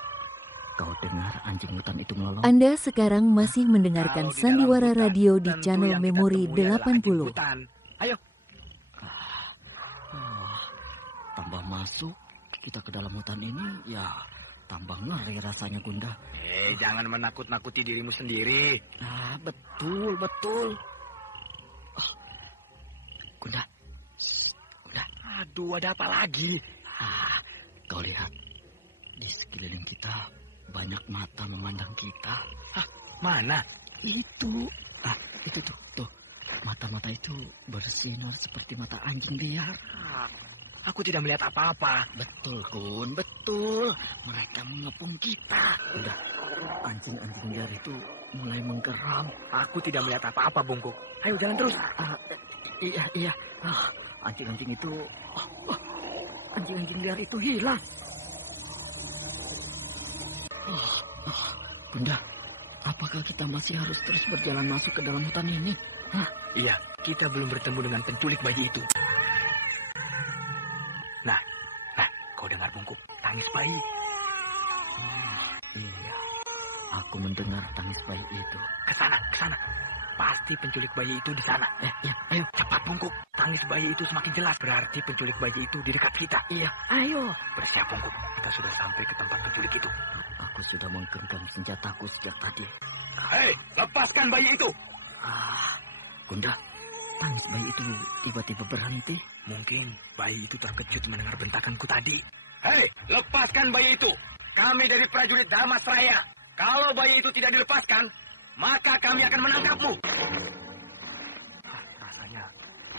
kau dengar anjing hutan itu melolong? Anda sekarang masih mendengarkan Sandiwara Radio di channel Memori 80. Ayo. Tambah masuk kita ke dalam hutan ini, ya tambah ngeri rasanya, Gunda. Jangan menakut-nakuti dirimu sendiri. Betul. Gunda. Aduh, ada apa lagi? Kau lihat, di sekeliling kita banyak mata memandang kita. Mana? Itu. Itu tuh. Mata-mata itu bersinar seperti mata anjing liar. Aku tidak melihat apa-apa. Betul, Gun, betul. Mereka mengepung kita. Udah, anjing-anjing liar itu mulai menggeram. Aku tidak melihat apa-apa, Bungkuk. Ayo, jalan terus. Iya. Anjing-anjing itu... anjing-anjing liar itu hilang. Bunda, apakah kita masih harus terus berjalan masuk ke dalam hutan ini? Iya, kita belum bertemu dengan penculik bayi itu. Nah, kau dengar, Bungkuk, tangis bayi. Iya, aku mendengar tangis bayi itu. Ke sana. Pasti penculik bayi itu di sana. Ya, ayo. Cepat, Bungkuk. Tangis bayi itu semakin jelas. Berarti penculik bayi itu di dekat kita. Iya, ayo. Bersiap, Bungkuk. Kita sudah sampai ke tempat penculik itu. Aku sudah menggenggam senjataku sejak tadi. Lepaskan bayi itu. Gunda, tangis bayi itu tiba-tiba berhenti. Mungkin bayi itu terkejut mendengar bentakanku tadi. Lepaskan bayi itu. Kami dari prajurit Dharmasraya. Kalau bayi itu tidak dilepaskan, maka kami akan menangkapmu. Rasanya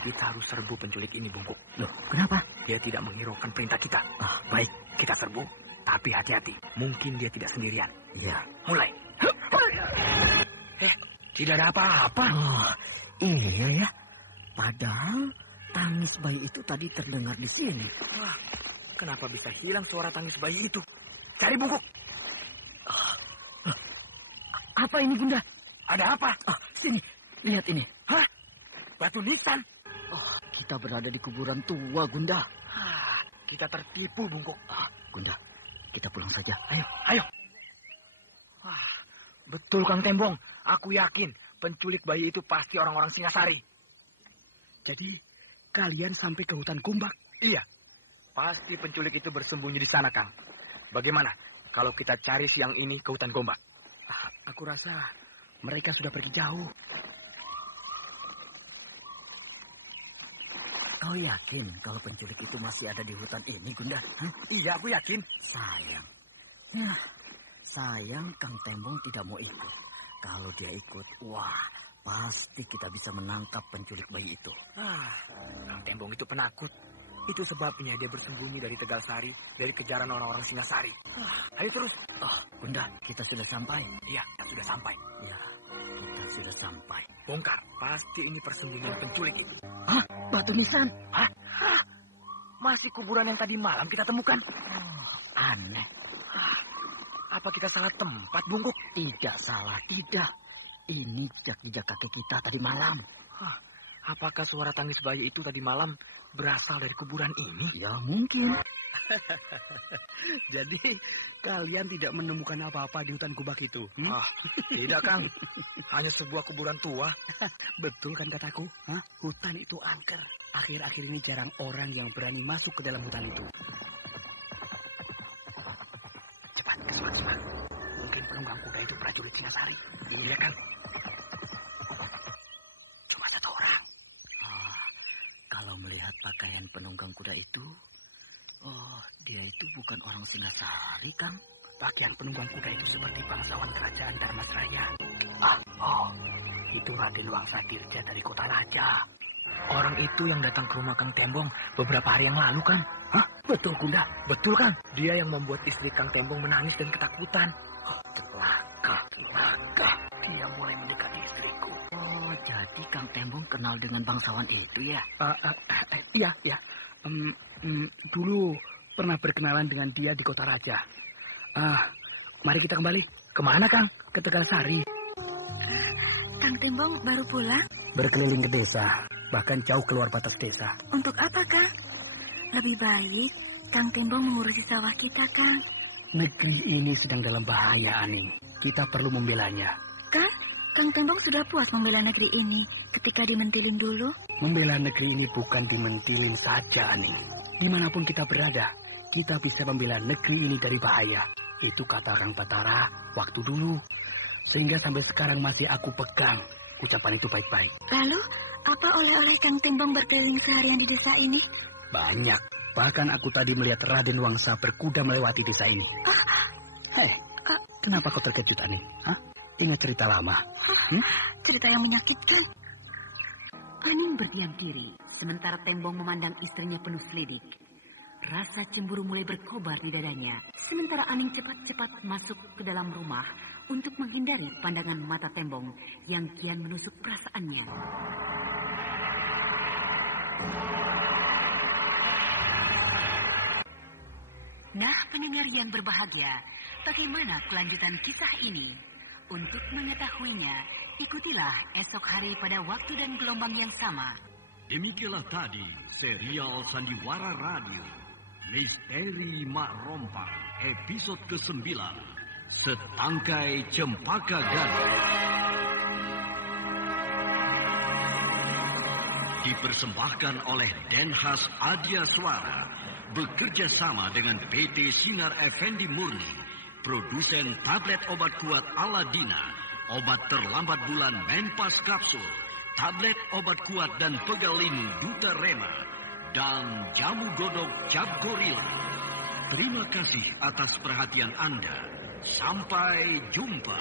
kita harus serbu penculik ini, Bungkuk. Loh, kenapa? Dia tidak menghiraukan perintah kita. Baik, kita serbu. Tapi hati-hati, mungkin dia tidak sendirian. Iya. Mulai. Tidak ada apa-apa. Iya ya. Padahal tangis bayi itu tadi terdengar di sini. Kenapa bisa hilang suara tangis bayi itu? Cari, Bungkuk. Apa ini, Bunda? Ada apa? Sini, lihat ini. Batu nisan. Kita berada di kuburan tua, Gunda. Kita tertipu, Bungkuk. Gunda, kita pulang saja. Ayo. Betul, Kang Tembong. Aku yakin penculik bayi itu pasti orang-orang Singasari. Jadi, kalian sampai ke hutan Gumbak? Iya. Pasti penculik itu bersembunyi di sana, Kang. Bagaimana kalau kita cari siang ini ke hutan Gumbak? Aku rasa mereka sudah pergi jauh. Kau yakin kalau penculik itu masih ada di hutan ini, Gunda? Iya, aku yakin. Sayang. Sayang Kang Tembong tidak mau ikut. Kalau dia ikut, wah, pasti kita bisa menangkap penculik bayi itu. Kang Tembong itu penakut. Itu sebabnya dia bersembunyi dari Tegal Sari, dari kejaran orang-orang Singasari. Ayo terus. Bunda, kita sudah sampai. Iya, sudah sampai. Ya, kita sudah sampai. Bongkar, pasti ini persembunyian penculik itu. Batu nisan. Masih kuburan yang tadi malam kita temukan. Aneh. Apa kita salah tempat, Bungkuk? Tidak salah, tidak. Ini jejak kaki kita tadi malam. Apakah suara tangis bayi itu tadi malam berasal dari kuburan ini? Ya, mungkin. Jadi, kalian tidak menemukan apa-apa di hutan kubak itu? Tidak, Kang. Hanya sebuah kuburan tua. Betul kan kataku? Hutan itu angker. Akhir-akhir ini jarang orang yang berani masuk ke dalam hutan itu. Cepat, semangat. Mungkin penunggang kuda itu prajurit Singasari. Iya, Kang. Cuma satu orang. Kalau melihat pakaian penunggang kuda itu, dia itu bukan orang Singasari, Kang. Pakaian penunggang kuda itu seperti bangsawan kerajaan Darmasraya. Itu Raden Wangsadirja dari kota Raja. Orang itu yang datang ke rumah Kang Tembong beberapa hari yang lalu, Kang. Betul, Gunda. Betul, Kang. Dia yang membuat istri Kang Tembong menangis dan ketakutan. Celaka. Dia mulai mendekati istriku. Jadi Kang Tembong kenal dengan bangsawan itu ya? Iya. Dulu pernah berkenalan dengan dia di kota Raja. Mari kita kembali. Kemana, Kang? Ke Tegal Sari. Kang Tembong baru pulang? Berkeliling ke desa, bahkan jauh keluar batas desa. Untuk apa, Kang? Lebih baik Kang Tembong mengurusi sawah kita, Kang. Negeri ini sedang dalam bahaya, Aning. Kita perlu membelanya. Kang Tembong sudah puas membela negeri ini ketika dimentilin dulu. Membela negeri ini bukan dimentilin saja, Aning. Dimanapun kita berada, kita bisa membela negeri ini dari bahaya. Itu kata Kang Batara waktu dulu. Sehingga sampai sekarang masih aku pegang ucapan itu baik-baik. Lalu, apa oleh-oleh Kang Tembong berkeliling seharian di desa ini? Banyak. Bahkan aku tadi melihat Raden Wangsa berkuda melewati desa ini. Kenapa kau terkejut, Aning? Ingat cerita lama? Cerita yang menyakitkan. Aning berdiam diri, sementara Tembong memandang istrinya penuh selidik. Rasa cemburu mulai berkobar di dadanya, sementara Aning cepat-cepat masuk ke dalam rumah untuk menghindari pandangan mata Tembong yang kian menusuk perasaannya. Nah, pendengar yang berbahagia, bagaimana kelanjutan kisah ini? Untuk mengetahuinya, ikutilah esok hari pada waktu dan gelombang yang sama. Demikianlah tadi serial Sandiwara Radio, Misteri Mak Rompang, episode ke-9, Setangkai Cempaka Gading. Dipersembahkan oleh Denhas Adya Suara, bekerja sama dengan PT Sinar Effendi Murni, produsen tablet obat kuat Aladina, obat terlambat bulan Menpas Kapsul, tablet obat kuat dan pegal linu Duta Rema, dan jamu godok Cap Gorilla. Terima kasih atas perhatian Anda. Sampai jumpa.